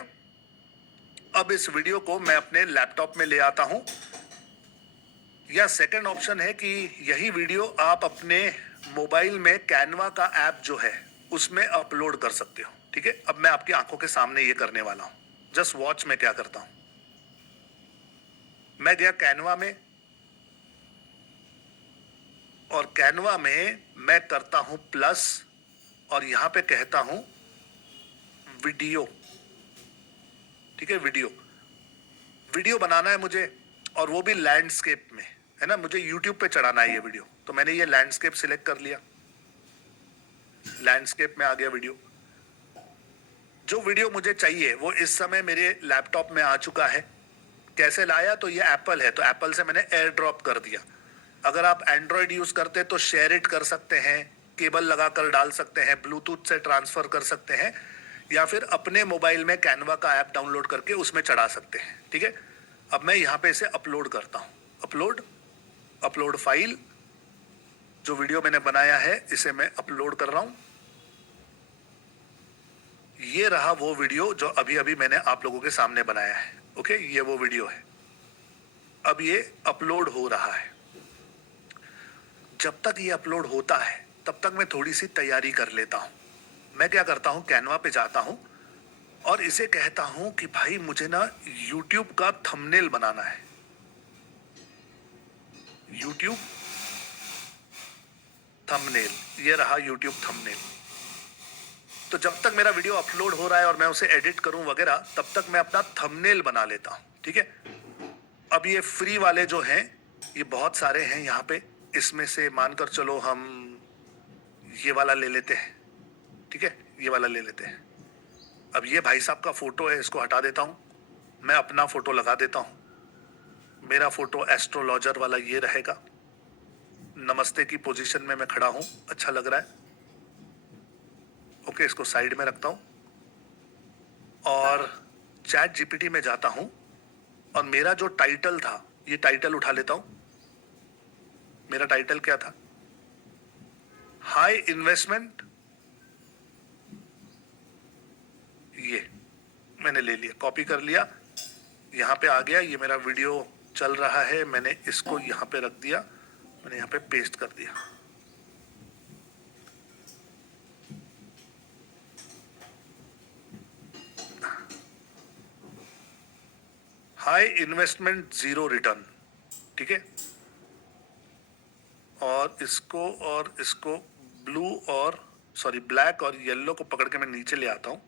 अब इस वीडियो को मैं अपने लैपटॉप में ले आता हूं, या सेकंड ऑप्शन है कि यही वीडियो आप अपने मोबाइल में कैनवा का ऐप जो है उसमें अपलोड कर सकते हो। ठीक है, अब मैं आपकी आंखों के सामने ये करने वाला हूं। जस्ट वॉच मैं क्या करता हूं। मैं गया कैनवा में और कैनवा में मैं करता हूं प्लस और यहां पे कहता हूं वीडियो। ठीक है, वीडियो वीडियो बनाना है मुझे और वो भी लैंडस्केप में, है ना। मुझे यूट्यूब पे चढ़ाना है ये वीडियो, तो मैंने ये लैंडस्केप सिलेक्ट कर लिया। लैंडस्केप में आ गया वीडियो। जो वीडियो मुझे चाहिए वो इस समय मेरे लैपटॉप में आ चुका है। कैसे लाया, तो ये एप्पल है तो एप्पल से मैंने एयर ड्रॉप कर दिया। अगर आप एंड्रॉयड यूज करते हैं तो शेयर इट कर सकते हैं, केबल लगाकर डाल सकते हैं, ब्लूटूथ से ट्रांसफर कर सकते हैं, या फिर अपने मोबाइल में कैनवा का ऐप डाउनलोड करके उसमें चढ़ा सकते हैं। ठीक है, अब मैं यहाँ पे इसे अपलोड करता हूँ। अपलोड अपलोड फाइल, जो वीडियो मैंने बनाया है इसे मैं अपलोड कर रहा हूं। ये रहा वो वीडियो जो अभी अभी मैंने आप लोगों के सामने बनाया है। ओके, ये वो वीडियो है। अब ये अपलोड हो रहा है। जब तक ये अपलोड होता है तब तक मैं थोड़ी सी तैयारी कर लेता हूं। मैं क्या करता हूं, कैनवा पे जाता हूं और इसे कहता हूं कि भाई मुझे ना यूट्यूब का थंबनेल बनाना है। यूट्यूब थंबनेल, ये रहा यूट्यूब थंबनेल। तो जब तक मेरा वीडियो अपलोड हो रहा है और मैं उसे एडिट करूं वगैरह, तब तक मैं अपना थंबनेल बना लेता हूं। ठीक है, अब ये फ्री वाले जो हैं ये बहुत सारे हैं यहाँ पे। इसमें से मानकर चलो हम ये वाला ले लेते हैं। ठीक है, ये वाला ले लेते हैं। अब ये भाई साहब का फोटो है, इसको हटा देता हूं। मैं अपना फोटो लगा देता हूं। मेरा फोटो एस्ट्रोलॉजर वाला ये रहेगा। नमस्ते की पोजीशन में मैं खड़ा हूं, अच्छा लग रहा है। ओके, इसको साइड में रखता हूं और चैट जीपीटी में जाता हूं और मेरा जो टाइटल था ये टाइटल उठा लेता हूं। मेरा टाइटल क्या था, हाई इन्वेस्टमेंट। ये मैंने ले लिया, कॉपी कर लिया, यहां पे आ गया। ये मेरा वीडियो चल रहा है, मैंने इसको यहां पे रख दिया, मैंने यहां पे पेस्ट कर दिया। High investment zero return. ठीक है, और इसको ब्लू और ब्लैक और येलो को पकड़ के मैं नीचे ले आता हूं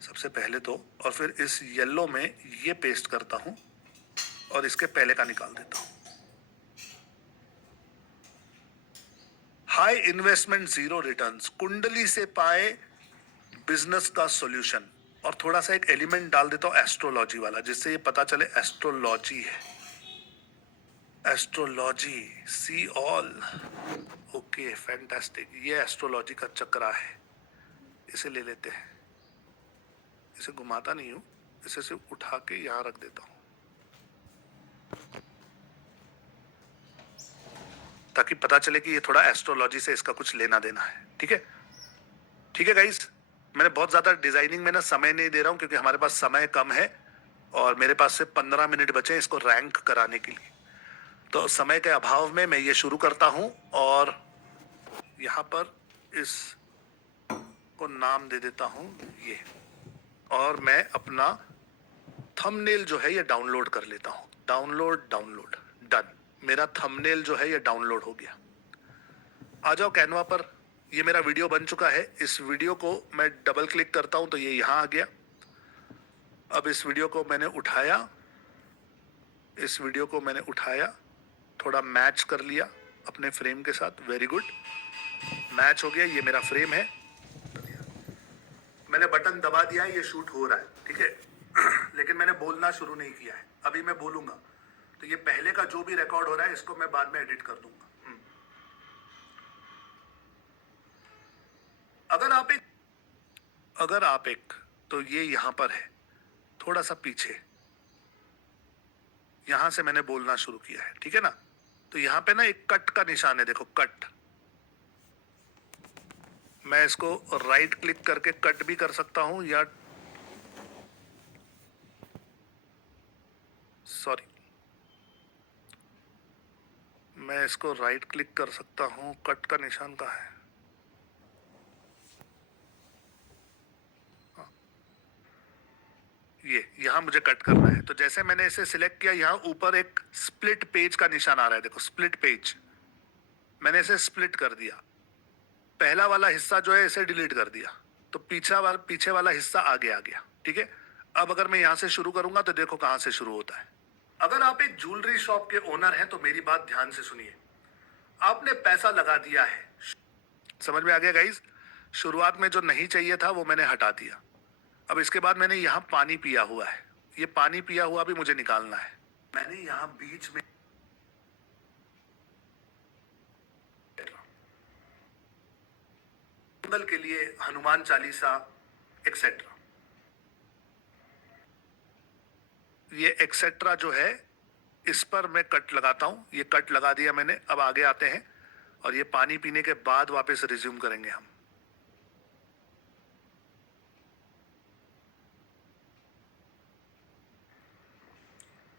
सबसे पहले तो, और फिर इस येलो में ये पेस्ट करता हूं और इसके पहले का निकाल देता हूं। हाई इन्वेस्टमेंट जीरो रिटर्न्स, कुंडली से पाए बिजनेस का सॉल्यूशन। और थोड़ा सा एक एलिमेंट डाल देता हूं एस्ट्रोलॉजी वाला, जिससे ये पता चले एस्ट्रोलॉजी है। Astrology, see all. Okay, fantastic. ये एस्ट्रोलॉजी का चक्रा है, इसे ले लेते हैं। इसे घुमाता नहीं हूं, इसे सिर्फ उठा के यहां रख देता हूं ताकि पता चले कि ये थोड़ा एस्ट्रोलॉजी से इसका कुछ लेना देना है। ठीक है, ठीक है गाइस, मैंने बहुत ज्यादा डिजाइनिंग में ना समय नहीं दे रहा हूं क्योंकि हमारे पास समय कम है और मेरे पास से 15 मिनट बचे इसको रैंक कराने के लिए। तो समय के अभाव में मैं ये शुरू करता हूं और यहां पर इस को नाम दे देता हूं ये, और मैं अपना थंबनेल जो है ये डाउनलोड कर लेता हूं। Download download done. मेरा थंबनेल जो है ये डाउनलोड हो गया। आ जाओ कैनवा पर, ये मेरा वीडियो बन चुका है। इस वीडियो को मैं डबल क्लिक करता हूं तो ये यहां आ गया। अब इस वीडियो को मैंने उठाया, इस वीडियो को मैंने उठाया, थोड़ा मैच कर लिया अपने फ्रेम के साथ। वेरी गुड, मैच हो गया, ये मेरा फ्रेम है। मैंने बटन दबा दिया है, ये शूट हो रहा है। ठीक है लेकिन मैंने बोलना शुरू नहीं किया है, अभी मैं बोलूंगा तो ये पहले का जो भी रिकॉर्ड हो रहा है इसको मैं बाद में एडिट कर दूंगा। अगर आप एक तो ये यहां पर है, थोड़ा सा पीछे, यहां से मैंने बोलना शुरू किया है। ठीक है ना, तो यहां पे ना एक कट का निशान है, देखो कट। मैं इसको राइट क्लिक करके कट भी कर सकता हूं, या मैं इसको राइट क्लिक कर सकता हूँ। कट का निशान कहाँ है? ये यहाँ मुझे कट करना है। तो जैसे मैंने इसे सिलेक्ट किया, यहाँ ऊपर एक स्प्लिट पेज का निशान आ रहा है, देखो स्प्लिट पेज। मैंने इसे स्प्लिट कर दिया। पहला वाला हिस्सा जो है इसे डिलीट कर दिया, तो पीछे वाला हिस्सा आगे आ गया। ठीक है, अब अगर मैं यहाँ से शुरू करूंगा तो देखो कहाँ से शुरू होता है। अगर आप एक ज्वेलरी शॉप के ओनर हैं तो मेरी बात ध्यान से सुनिए। आपने पैसा लगा दिया है, समझ में आ गया गाइस? शुरुआत में जो नहीं चाहिए था वो मैंने हटा दिया। अब इसके बाद मैंने यहाँ पानी पिया हुआ है, ये पानी पिया हुआ भी मुझे निकालना है। मैंने यहाँ बीच में मंगल के लिए हनुमान चालीसा एक्सेट्रा, ये एक्सेट्रा जो है इस पर मैं कट लगाता हूं। ये कट लगा दिया मैंने। अब आगे आते हैं और ये पानी पीने के बाद वापस रिज्यूम करेंगे हम।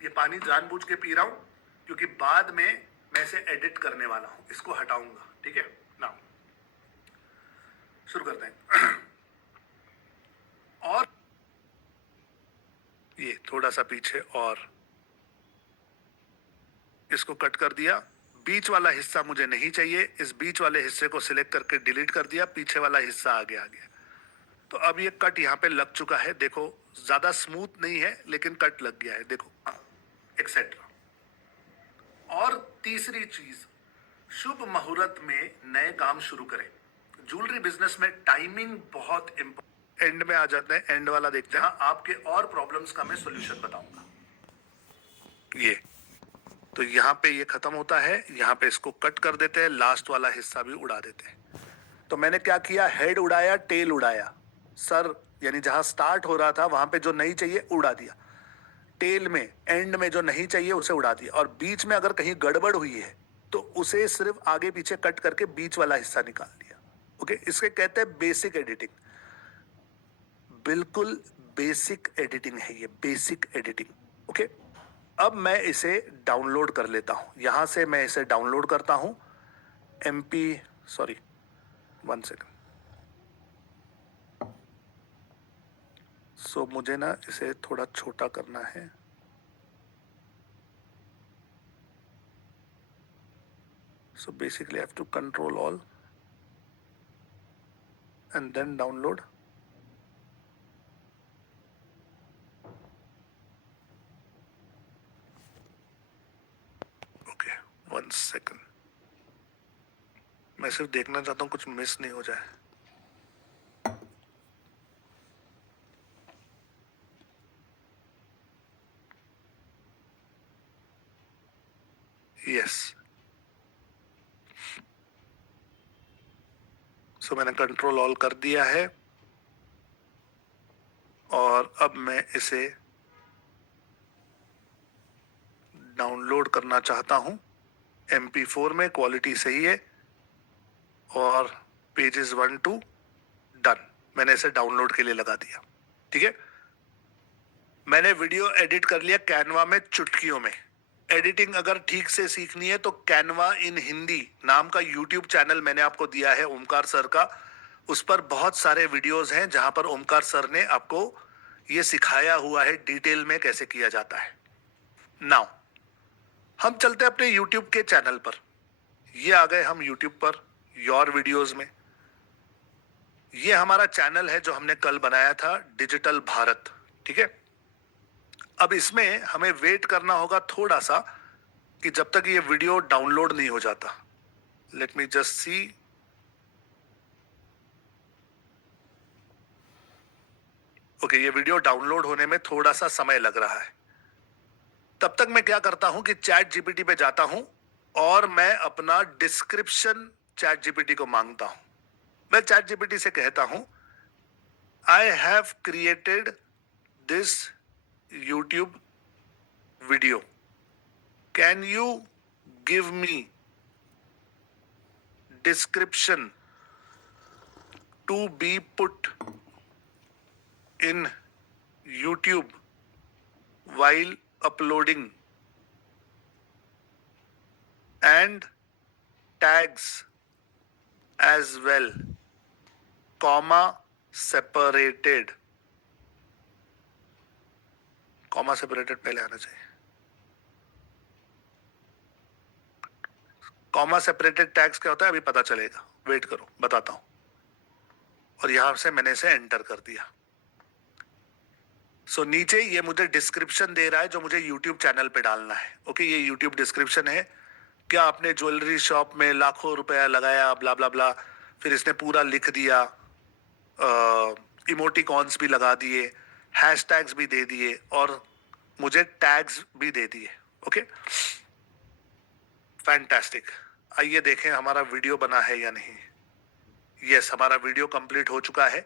ये पानी जानबूझ के पी रहा हूं क्योंकि बाद में मैं इसे एडिट करने वाला हूं, इसको हटाऊंगा। ठीक है ना, शुरू करते हैं। और ये थोड़ा सा पीछे और इसको कट कर दिया। बीच वाला हिस्सा मुझे नहीं चाहिए, इस बीच वाले हिस्से को सिलेक्ट करके डिलीट कर दिया। पीछे वाला हिस्सा आगे आ गया। तो अब ये कट यहाँ पे लग चुका है, देखो ज्यादा स्मूथ नहीं है लेकिन कट लग गया है, देखो एक्सेट्रा। और तीसरी चीज, शुभ मुहूर्त में नए काम शुरू करें। ज्वेलरी बिजनेस में टाइमिंग बहुत इंपॉर्टेंट। एंड में आ जाते हैं, एंड वाला देखते हैं। आपके और प्रॉब्लम्स का मैं सॉल्यूशन बताऊंगा। ये तो यहाँ पे ये खत्म होता है, यहाँ पे इसको कट कर देते हैं, लास्ट वाला हिस्सा भी उड़ा देते हैं। तो मैंने क्या किया, हेड उड़ाया, टेल उड़ाया, सर यानी जहां स्टार्ट हो रहा था वहां पे जो नहीं चाहिए उड़ा दिया, टेल में एंड में जो नहीं चाहिए उसे उड़ा दिया, और बीच में अगर कहीं गड़बड़ हुई है तो उसे सिर्फ आगे पीछे कट करके बीच वाला हिस्सा निकाल दिया। ओके, इसके कहते हैं बेसिक एडिटिंग। बिल्कुल बेसिक एडिटिंग है ये, बेसिक एडिटिंग। ओके, अब मैं इसे डाउनलोड कर लेता हूं। यहां से मैं इसे डाउनलोड करता हूं। MP, sorry 1 second. सो मुझे ना इसे थोड़ा छोटा करना है। So basically I have to control all and then download. Okay, 1 second. मैं सिर्फ देखना चाहता हूँ कुछ मिस नहीं हो जाए। यस, सो मैंने कंट्रोल ऑल कर दिया है और अब मैं इसे डाउनलोड करना चाहता हूँ। MP4 में क्वालिटी सही है और पेजेस 1 2 डन। मैंने इसे डाउनलोड के लिए लगा दिया। ठीक है, मैंने वीडियो एडिट कर लिया कैनवा में चुटकियों में। एडिटिंग अगर ठीक से सीखनी है तो कैनवा इन हिंदी नाम का यूट्यूब चैनल मैंने आपको दिया है ओमकार सर का। उस पर बहुत सारे वीडियोस हैं जहां पर ओमकार सर ने आपको ये सिखाया हुआ है डिटेल में कैसे किया जाता है। नाउ हम चलते हैं अपने यूट्यूब के चैनल पर। ये आ गए हम यूट्यूब पर योर वीडियोस में। ये हमारा चैनल है जो हमने कल बनाया था, डिजिटल भारत। ठीक है, अब इसमें हमें वेट करना होगा थोड़ा सा कि जब तक ये वीडियो डाउनलोड नहीं हो जाता। Let me just see. Okay, ये वीडियो डाउनलोड होने में थोड़ा सा समय लग रहा है। तब तक मैं क्या करता हूं कि चैट जीपीटी पे जाता हूं और मैं अपना डिस्क्रिप्शन चैट जीपीटी को मांगता हूं। मैं चैट जीपीटी से कहता हूं, I have created this YouTube video, can you give me description to be put in YouTube while uploading and tags as well, comma separated. Comma separated पहले आना चाहिए. कॉमा सेपरेटेड टैग्स क्या होता है अभी पता चलेगा, वेट करो बताता हूं. और यहां से मैंने इसे एंटर कर दिया. सो नीचे ये मुझे डिस्क्रिप्शन दे रहा है जो मुझे यूट्यूब चैनल पे डालना है. ओके, ये यूट्यूब डिस्क्रिप्शन है. क्या आपने ज्वेलरी शॉप में लाखों रुपया लगाया, ब्ला ब्ला ब्ला. फिर इसने पूरा लिख दिया, इमोटिकॉन्स भी लगा दिए, हैशटैग्स भी दे दिए और मुझे टैग्स भी दे दिए. Okay, fantastic. आइए देखें हमारा वीडियो बना है या नहीं. यस, हमारा वीडियो कंप्लीट हो चुका है.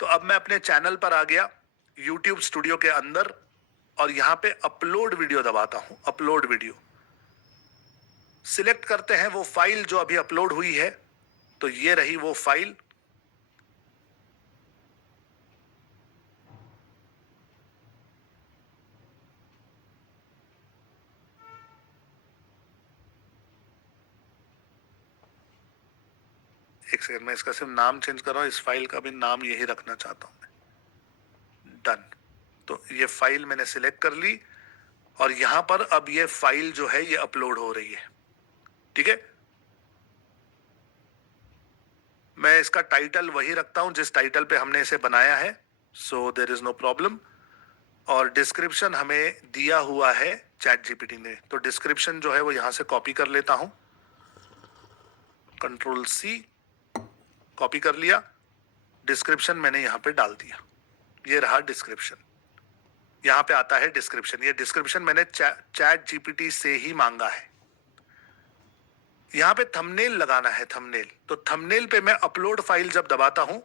तो अब मैं अपने चैनल पर आ गया YouTube स्टूडियो के अंदर और यहां पे अपलोड वीडियो दबाता हूं. अपलोड वीडियो सिलेक्ट करते हैं वो फाइल जो अभी अपलोड हुई है. तो ये रही वो फाइल. एक सेकंड, मैं इसका सिर्फ नाम चेंज कर रहा हूं. इस फाइल का भी नाम यही रखना चाहता हूं मैं. डन. तो ये फाइल मैंने सिलेक्ट कर ली और यहां पर अब ये फाइल जो है ये अपलोड हो रही है. ठीक है, मैं इसका टाइटल वही रखता हूं जिस टाइटल पे हमने इसे बनाया है. So there is no problem. और डिस्क्रिप्शन हमें दिया हुआ है चैट जीपीटी ने. तो डिस्क्रिप्शन जो है वो यहां से कॉपी कर लेता हूं. कंट्रोल सी, कॉपी कर लिया. डिस्क्रिप्शन मैंने यहां पे डाल दिया. ये रहा डिस्क्रिप्शन. यहां पे आता है डिस्क्रिप्शन. ये डिस्क्रिप्शन मैंने चैट जीपीटी से ही मांगा है. यहां पे थंबनेल लगाना है. थंबनेल, तो थंबनेल पे मैं अपलोड फाइल जब दबाता हूं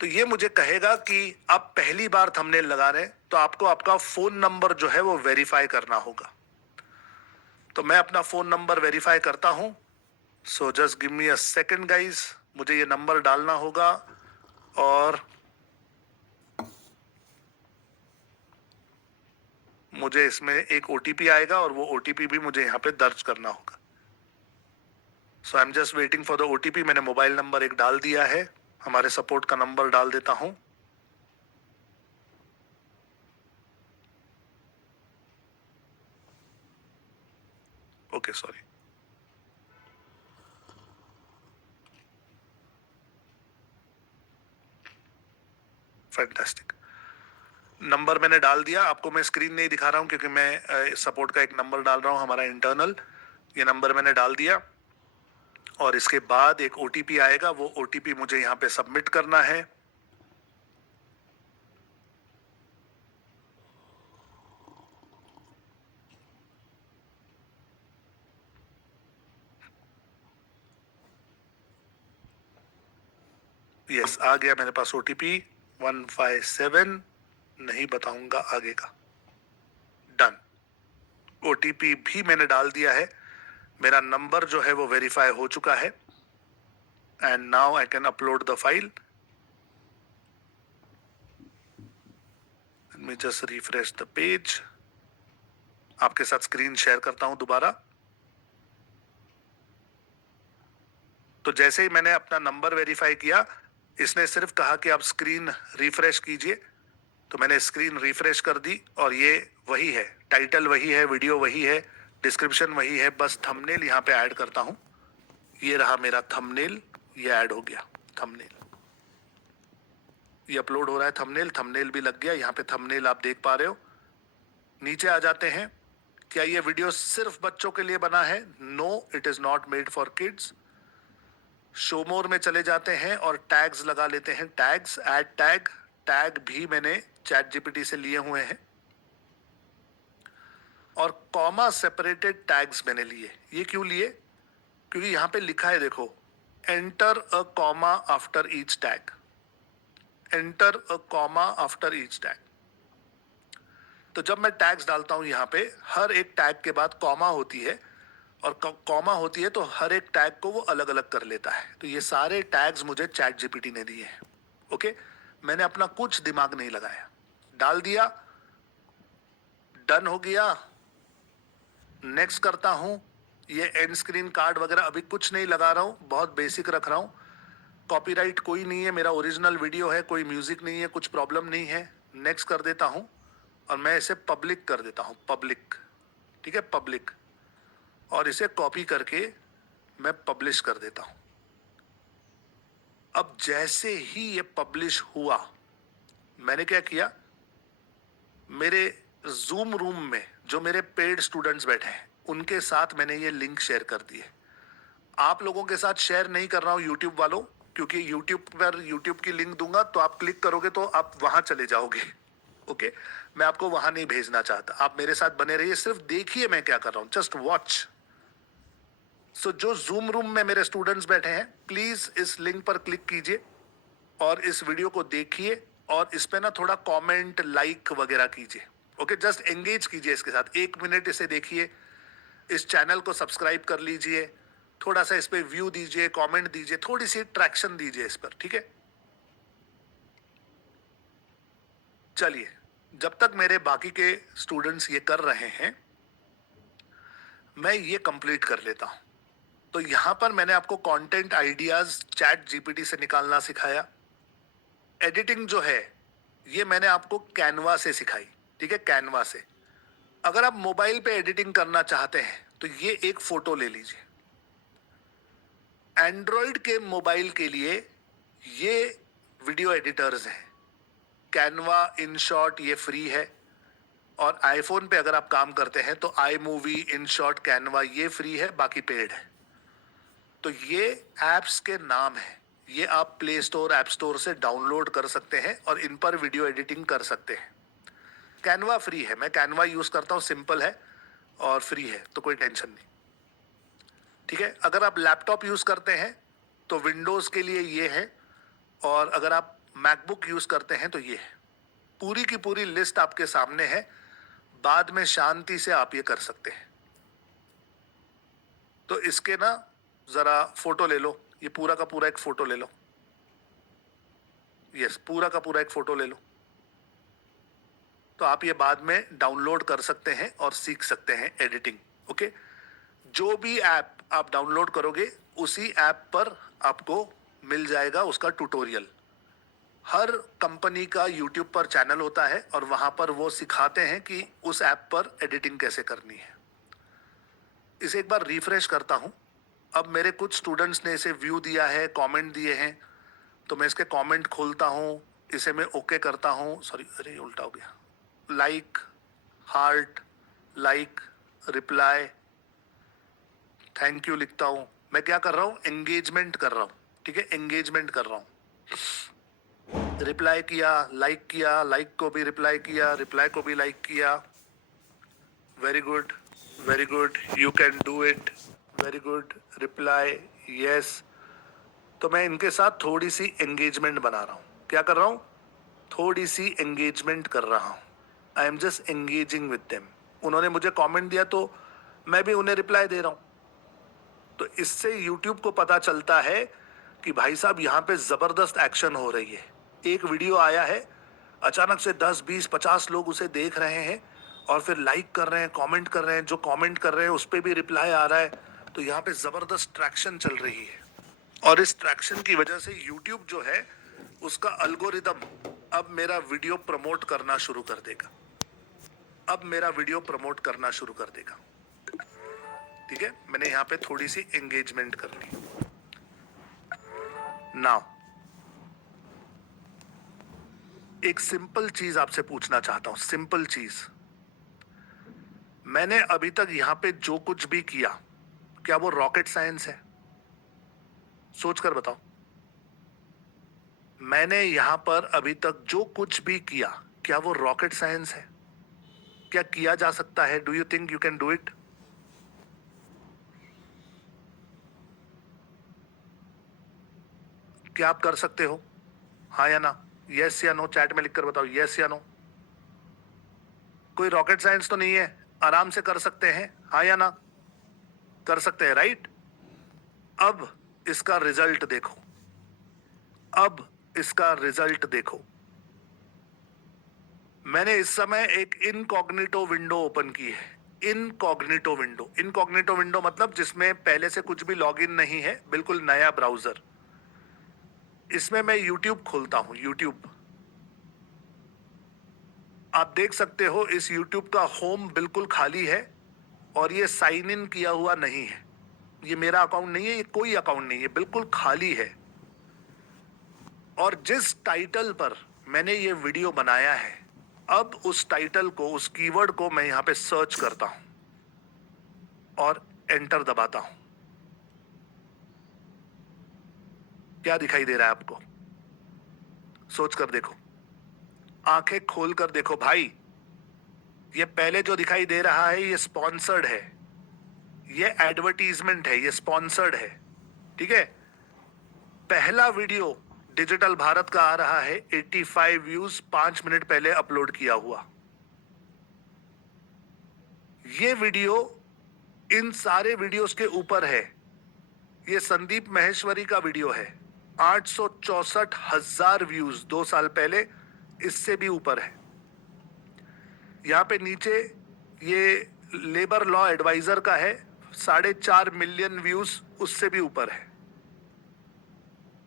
तो ये मुझे कहेगा कि आप पहली बार थंबनेल लगा रहे हैं तो आपको आपका फोन नंबर जो है वो वेरीफाई करना होगा. तो मैं अपना फोन नंबर वेरीफाई करता हूं. So just give me a second guys. मुझे ये नंबर डालना होगा और मुझे इसमें एक ओटीपी आएगा और वो ओटीपी भी मुझे यहाँ पे दर्ज करना होगा. So I am just waiting for the OTP. मैंने मोबाइल नंबर एक डाल दिया है. हमारे सपोर्ट का नंबर डाल देता हूं. Okay, sorry. फैंटास्टिक. नंबर मैंने डाल दिया. आपको मैं स्क्रीन नहीं दिखा रहा हूं क्योंकि मैं सपोर्ट का एक नंबर डाल रहा हूं हमारा इंटरनल. ये नंबर मैंने डाल दिया और इसके बाद एक ओटीपी आएगा. वो ओटीपी मुझे यहाँ पे सबमिट करना है. यस, आ गया मेरे पास ओटीपी 157. नहीं बताऊंगा आगे का. डन. ओटीपी भी मैंने डाल दिया है. मेरा नंबर जो है वो वेरीफाई हो चुका है. And now I can upload the file. Let me just refresh the page. आपके साथ स्क्रीन शेयर करता हूं दोबारा. तो जैसे ही मैंने अपना नंबर वेरीफाई किया इसने सिर्फ कहा कि आप स्क्रीन रिफ्रेश कीजिए. तो मैंने स्क्रीन रिफ्रेश कर दी और ये वही है. टाइटल वही है, वीडियो वही है, डिस्क्रिप्शन वही है. बस थंबनेल यहाँ पे ऐड करता हूँ. ये रहा मेरा थंबनेल. ये ऐड हो गया थंबनेल. ये अपलोड हो रहा है थंबनेल. थंबनेल भी लग गया. यहाँ पे थंबनेल आप देख पा रहे हो. नीचे आ जाते हैं. क्या ये वीडियो सिर्फ बच्चों के लिए बना है? No, it is not made for kids. Show more में चले जाते हैं और टैग्स लगा लेते हैं. Tags, add tag. टैग भी मैंने चैट जीपीटी से लिए हुए हैं. और कॉमा सेपरेटेड टैग्स मैंने लिए. ये क्यों लिए? क्योंकि यहां पे लिखा है देखो, enter a comma after each tag. Enter a comma after each tag. तो जब मैं टैग्स डालता हूं यहां पे हर एक टैग के बाद कॉमा होती है और कॉमा होती है तो हर एक टैग को वो अलग अलग कर लेता है. तो ये सारे टैग्स मुझे चैट जीपीटी ने दिए हैं. ओके, मैंने अपना कुछ दिमाग नहीं लगाया. डाल दिया. डन हो गया. नेक्स्ट करता हूं. ये एंड स्क्रीन कार्ड वगैरह अभी कुछ नहीं लगा रहा हूँ, बहुत बेसिक रख रहा हूँ। कॉपीराइट कोई नहीं है, मेरा ओरिजिनल वीडियो है, कोई म्यूजिक नहीं है, कुछ प्रॉब्लम नहीं है। नेक्स्ट कर देता हूँ और मैं इसे पब्लिक कर देता हूँ, पब्लिक। ठीक है, पब्लिक। और इसे कॉपी करके मैं पब्लिश कर देता हूँ। अब जैसे ही ये पब्लिश हुआ, मैंने क्या किया, मेरे जूम रूम में जो मेरे पेड स्टूडेंट्स बैठे हैं उनके साथ मैंने ये लिंक शेयर कर दिए। आप लोगों के साथ शेयर नहीं कर रहा हूं यूट्यूब वालों, क्योंकि यूट्यूब पर यूट्यूब की लिंक दूंगा तो आप क्लिक करोगे तो आप वहां चले जाओगे। ओके, मैं आपको वहां नहीं भेजना चाहता, आप मेरे साथ बने रहिए, सिर्फ देखिए मैं क्या कर रहा हूं, जस्ट वॉच। सो जो जूम रूम में मेरे स्टूडेंट्स बैठे हैं, प्लीज इस लिंक पर क्लिक कीजिए और इस वीडियो को देखिए और इस पे ना थोड़ा कमेंट, लाइक वगैरह कीजिए। ओके, जस्ट एंगेज कीजिए इसके साथ, 1 मिनट इसे देखिए, इस चैनल को सब्सक्राइब कर लीजिए, थोड़ा सा इस पे व्यू दीजिए, कमेंट दीजिए, थोड़ी सी ट्रैक्शन दीजिए इस पर। ठीक है, चलिए, जब तक मेरे बाकी के स्टूडेंट्स ये कर रहे हैं मैं ये कंप्लीट कर लेता हूं। तो यहां पर मैंने आपको कंटेंट आइडियाज चैट जीपीटी से निकालना सिखाया। एडिटिंग जो है ये मैंने आपको कैनवा से सिखाई। ठीक है, कैनवा से। अगर आप मोबाइल पे एडिटिंग करना चाहते हैं तो ये एक फोटो ले लीजिए। एंड्रॉयड के मोबाइल के लिए ये वीडियो एडिटर्स हैं। कैनवा, इन शॉर्ट ये फ्री है, और आईफोन पे अगर आप काम करते हैं तो आई मूवी, इन शॉर्ट, कैनवा ये फ्री है, बाकी पेड है। तो ये एप्स के नाम है, ये आप प्ले स्टोर, ऐप स्टोर से डाउनलोड कर सकते हैं और इन पर वीडियो एडिटिंग कर सकते हैं। कैनवा फ्री है, मैं कैनवा यूज करता हूँ, सिंपल है और फ्री है, तो कोई टेंशन नहीं। ठीक है, अगर आप लैपटॉप यूज करते हैं तो विंडोज के लिए ये है, और अगर आप मैकबुक यूज करते हैं तो ये है। पूरी की पूरी लिस्ट आपके सामने है, बाद में शांति से आप ये कर सकते हैं। तो इसके ना जरा फोटो ले लो, ये पूरा का पूरा एक फोटो ले लो। यस, पूरा का पूरा एक फोटो ले लो। तो आप ये बाद में डाउनलोड कर सकते हैं और सीख सकते हैं एडिटिंग। ओके, जो भी ऐप आप डाउनलोड करोगे उसी ऐप पर आपको मिल जाएगा उसका ट्यूटोरियल। हर कंपनी का यूट्यूब पर चैनल होता है और वहां पर वो सिखाते हैं कि उस ऐप पर एडिटिंग कैसे करनी है। इसे एक बार रिफ्रेश करता हूं। अब मेरे कुछ स्टूडेंट्स ने इसे व्यू दिया है, कमेंट दिए हैं, तो मैं इसके कमेंट खोलता हूं, इसे मैं ओके करता हूं। सॉरी, अरे उल्टा हो गया। Like, heart, like, reply, thank you लिखता हूं। मैं क्या कर रहा हूं, एंगेजमेंट कर रहा हूं। ठीक है, एंगेजमेंट कर रहा हूं। रिप्लाई किया, लाइक किया, लाइक को भी रिप्लाई किया, रिप्लाई को भी लाइक किया। Very good, very good, you can do it, very good, reply, yes. तो मैं इनके साथ थोड़ी सी एंगेजमेंट बना रहा हूं। क्या कर रहा हूं, थोड़ी सी एंगेजमेंट कर रहा हूं। आई am just engaging with them. उन्होंने मुझे कमेंट दिया तो मैं भी उन्हें रिप्लाई दे रहा हूं। तो इससे यूट्यूब को पता चलता है कि भाई साहब यहाँ पे जबरदस्त एक्शन हो रही है। एक वीडियो आया है, अचानक से 10, 20, 50 लोग उसे देख रहे हैं और फिर लाइक कर रहे हैं, कमेंट कर रहे हैं, जो कमेंट कर रहे हैं उस पर भी रिप्लाई आ रहा है। तो यहाँ पे जबरदस्त ट्रैक्शन चल रही है, और इस ट्रैक्शन की वजह से यूट्यूब जो है उसका अल्गोरिदम अब मेरा वीडियो प्रमोट करना शुरू कर देगा। अब मेरा वीडियो प्रमोट करना शुरू कर देगा। ठीक है, मैंने यहाँ पे थोड़ी सी एंगेजमेंट कर ली। नाउ एक सिंपल चीज आपसे पूछना चाहता हूं, सिंपल चीज। मैंने अभी तक यहाँ पे जो कुछ भी किया, क्या वो रॉकेट साइंस है? सोच कर बताओ। मैंने यहां पर अभी तक जो कुछ भी किया, क्या वो रॉकेट साइंस है? क्या किया जा सकता है? Do you think you can do it? क्या आप कर सकते हो? हाँ या ना, यस या नो, चैट में लिखकर बताओ, यस या नो। कोई रॉकेट साइंस तो नहीं है, आराम से कर सकते हैं, हाँ या ना? कर सकते हैं, राइट? अब इसका रिजल्ट देखो, अब इसका रिजल्ट देखो। मैंने इस समय एक इनकॉग्निटो विंडो ओपन की है। Incognito window. इनकॉग्निटो विंडो मतलब जिसमें पहले से कुछ भी लॉगिन नहीं है, बिल्कुल नया ब्राउजर। इसमें मैं यूट्यूब खोलता हूं। यूट्यूब आप देख सकते हो, इस यूट्यूब का होम बिल्कुल खाली है और ये साइन इन किया हुआ नहीं है। ये मेरा अकाउंट नहीं है, ये कोई अकाउंट नहीं है, बिल्कुल खाली है। और जिस टाइटल पर मैंने ये वीडियो बनाया है, अब उस टाइटल को, उस कीवर्ड को मैं यहां पे सर्च करता हूं और एंटर दबाता हूं। क्या दिखाई दे रहा है आपको? सोच कर देखो, आंखें खोल कर देखो भाई। ये पहले जो दिखाई दे रहा है ये स्पॉन्सर्ड है, ये एडवर्टीजमेंट है, ये स्पॉन्सर्ड है। ठीक है। पहला वीडियो डिजिटल भारत का आ रहा है, 85 व्यूज 5 मिनट पहले अपलोड किया हुआ। ये वीडियो इन सारे वीडियोस के ऊपर है। ये संदीप महेश्वरी का वीडियो है, 864,000 व्यूज 2 साल पहले, इससे भी ऊपर है। यहाँ पे नीचे ये लेबर लॉ एडवाइजर का है, 4.5 मिलियन व्यूज, उससे भी ऊपर है।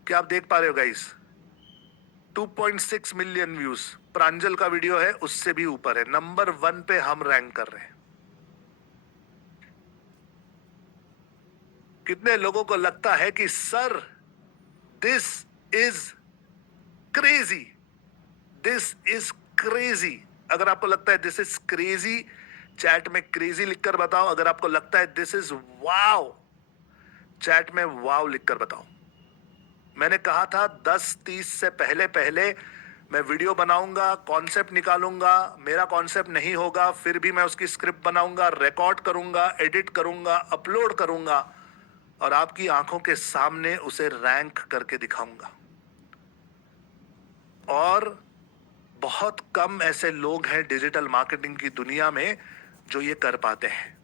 क्या आप देख पा रहे हो गाइस? 2.6 मिलियन व्यूज प्रांजल का वीडियो है, उससे भी ऊपर है। नंबर 1 पे हम रैंक कर रहे हैं। कितने लोगों को लगता है कि sir this is crazy, this is crazy? अगर आपको लगता है दिस इज क्रेजी, चैट में क्रेजी लिखकर बताओ। अगर आपको लगता है दिस इज वाव, चैट में वाव लिखकर बताओ। मैंने कहा था 10:30 से पहले पहले मैं वीडियो बनाऊंगा, कॉन्सेप्ट निकालूंगा। मेरा कॉन्सेप्ट नहीं होगा फिर भी मैं उसकी स्क्रिप्ट बनाऊंगा, रिकॉर्ड करूंगा, एडिट करूंगा, अपलोड करूंगा और आपकी आंखों के सामने उसे रैंक करके दिखाऊंगा। और बहुत कम ऐसे लोग हैं डिजिटल मार्केटिंग की दुनिया में जो ये कर पाते हैं।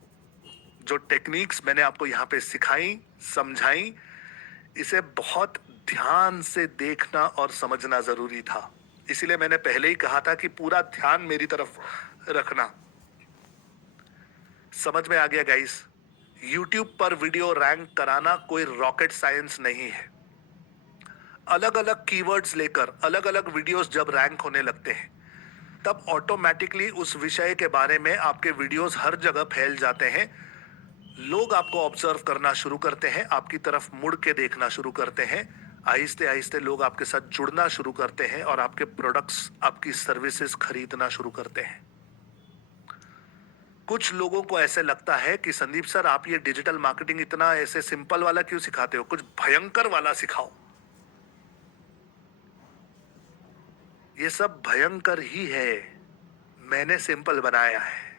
जो टेक्निक्स मैंने आपको यहाँ पे सिखाई, समझाई, इसे बहुत ध्यान से देखना और समझना जरूरी था। इसीलिए मैंने पहले ही कहा था कि पूरा ध्यान मेरी तरफ रखना। समझ में आ गया गाइस? यूट्यूब पर वीडियो रैंक कराना कोई रॉकेट साइंस नहीं है। अलग अलग कीवर्ड्स लेकर अलग अलग वीडियोस जब रैंक होने लगते हैं, तब ऑटोमेटिकली उस विषय के बारे में आपके वीडियोस हर जगह फैल जाते हैं। लोग आपको ऑब्जर्व करना शुरू करते हैं, आपकी तरफ मुड़ के देखना शुरू करते हैं। आहिस्ते आहिस्ते लोग आपके साथ जुड़ना शुरू करते हैं और आपके प्रोडक्ट्स, आपकी सर्विसेज खरीदना शुरू करते हैं। कुछ लोगों को ऐसे लगता है कि संदीप सर आप ये डिजिटल मार्केटिंग इतना ऐसे सिंपल वाला क्यों सिखाते हो, कुछ भयंकर वाला सिखाओ। ये सब भयंकर ही है, मैंने सिंपल बनाया है।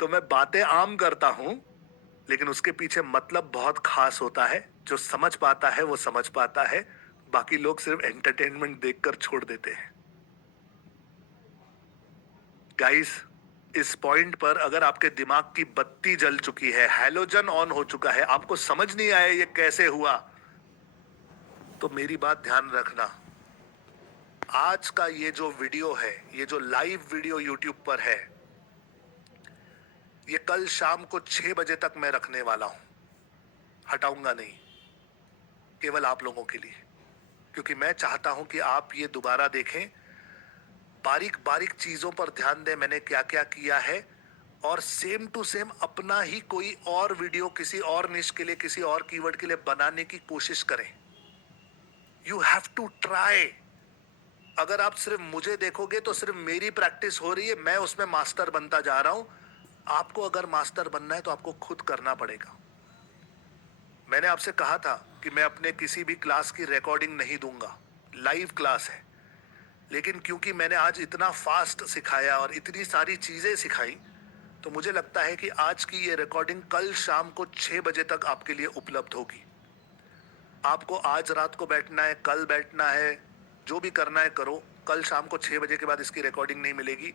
तो मैं बातें आम करता हूं, लेकिन उसके पीछे मतलब बहुत खास होता है। जो समझ पाता है वो समझ पाता है, बाकी लोग सिर्फ एंटरटेनमेंट देखकर छोड़ देते हैं। गाइस, इस पॉइंट पर अगर आपके दिमाग की बत्ती जल चुकी है, हैलोजन ऑन हो चुका है, आपको समझ नहीं आया ये कैसे हुआ, तो मेरी बात ध्यान रखना। आज का ये जो वीडियो है, ये जो लाइव वीडियो यूट्यूब पर है, ये कल शाम को 6 बजे तक मैं रखने वाला हूं। हटाऊंगा नहीं, केवल आप लोगों के लिए, क्योंकि मैं चाहता हूं कि आप ये दोबारा देखें, बारीक बारीक चीजों पर ध्यान दें मैंने क्या क्या किया है, और सेम टू सेम अपना ही कोई और वीडियो किसी और निश के लिए, किसी और कीवर्ड के लिए बनाने की कोशिश करें। You have to try. अगर आप सिर्फ मुझे देखोगे तो सिर्फ मेरी प्रैक्टिस हो रही है, मैं उसमें मास्टर बनता जा रहा हूं। आपको अगर मास्टर बनना है तो आपको खुद करना पड़ेगा। मैंने आपसे कहा था कि मैं अपने किसी भी क्लास की रिकॉर्डिंग नहीं दूंगा, लाइव क्लास है। लेकिन क्योंकि मैंने आज इतना फास्ट सिखाया और इतनी सारी चीजें सिखाई, तो मुझे लगता है कि आज की ये रिकॉर्डिंग कल शाम को 6 बजे तक आपके लिए उपलब्ध होगी। आपको आज रात को बैठना है, कल बैठना है, जो भी करना है करो। कल शाम को 6 बजे के बाद इसकी रिकॉर्डिंग नहीं मिलेगी।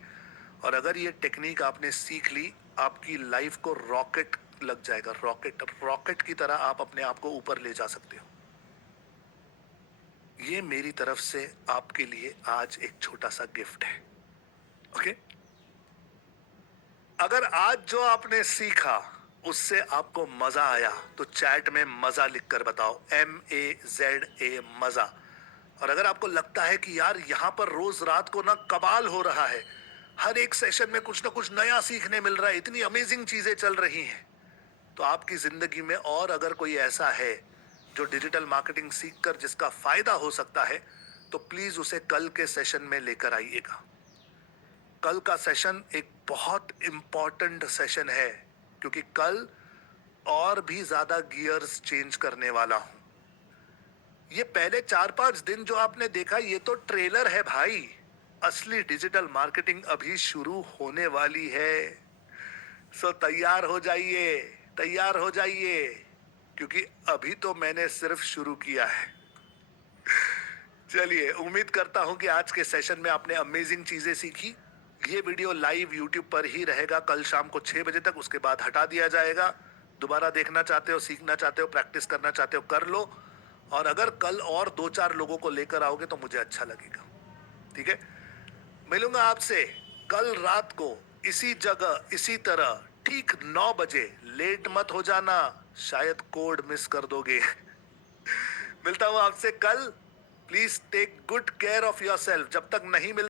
और अगर ये टेक्निक आपने सीख ली, आपकी लाइफ को रॉकेट लग जाएगा। रॉकेट, रॉकेट की तरह आप अपने आप को ऊपर ले जा सकते हो। ये मेरी तरफ से आपके लिए आज एक छोटा सा गिफ्ट है। ओके, अगर आज जो आपने सीखा उससे आपको मजा आया तो चैट में मजा लिखकर बताओ, MAZA, मजा। और अगर आपको लगता है कि यार यहाँ पर रोज रात को ना कमाल हो रहा है, हर एक सेशन में कुछ ना कुछ नया सीखने मिल रहा है, इतनी अमेजिंग चीजें चल रही हैं, तो आपकी जिंदगी में और अगर कोई ऐसा है जो डिजिटल मार्केटिंग सीखकर जिसका फायदा हो सकता है, तो प्लीज उसे कल के सेशन में लेकर आइएगा। कल का सेशन एक बहुत इंपॉर्टेंट सेशन है, क्योंकि कल और भी ज्यादा गियर्स चेंज करने वाला हूं। ये पहले 4-5 दिन जो आपने देखा ये तो ट्रेलर है भाई, असली डिजिटल मार्केटिंग अभी शुरू होने वाली है। सो तैयार हो जाइए, तैयार हो जाइए, क्योंकि अभी तो मैंने सिर्फ शुरू किया है। चलिए, उम्मीद करता हूं कि आज के सेशन में आपने अमेजिंग चीजें सीखी। ये वीडियो लाइव यूट्यूब पर ही रहेगा कल शाम को 6 बजे तक, उसके बाद हटा दिया जाएगा। दोबारा देखना चाहते हो, सीखना चाहते हो, प्रैक्टिस करना चाहते हो, कर लो। और अगर कल और 2-4 लोगों को लेकर आओगे तो मुझे अच्छा लगेगा। ठीक है, मिलूंगा आपसे कल रात को इसी जगह इसी तरह ठीक 9 बजे। लेट मत हो जाना, शायद कोड मिस कर दोगे। मिलता हूं आपसे कल। Please take good care of yourself. जब तक नहीं मिल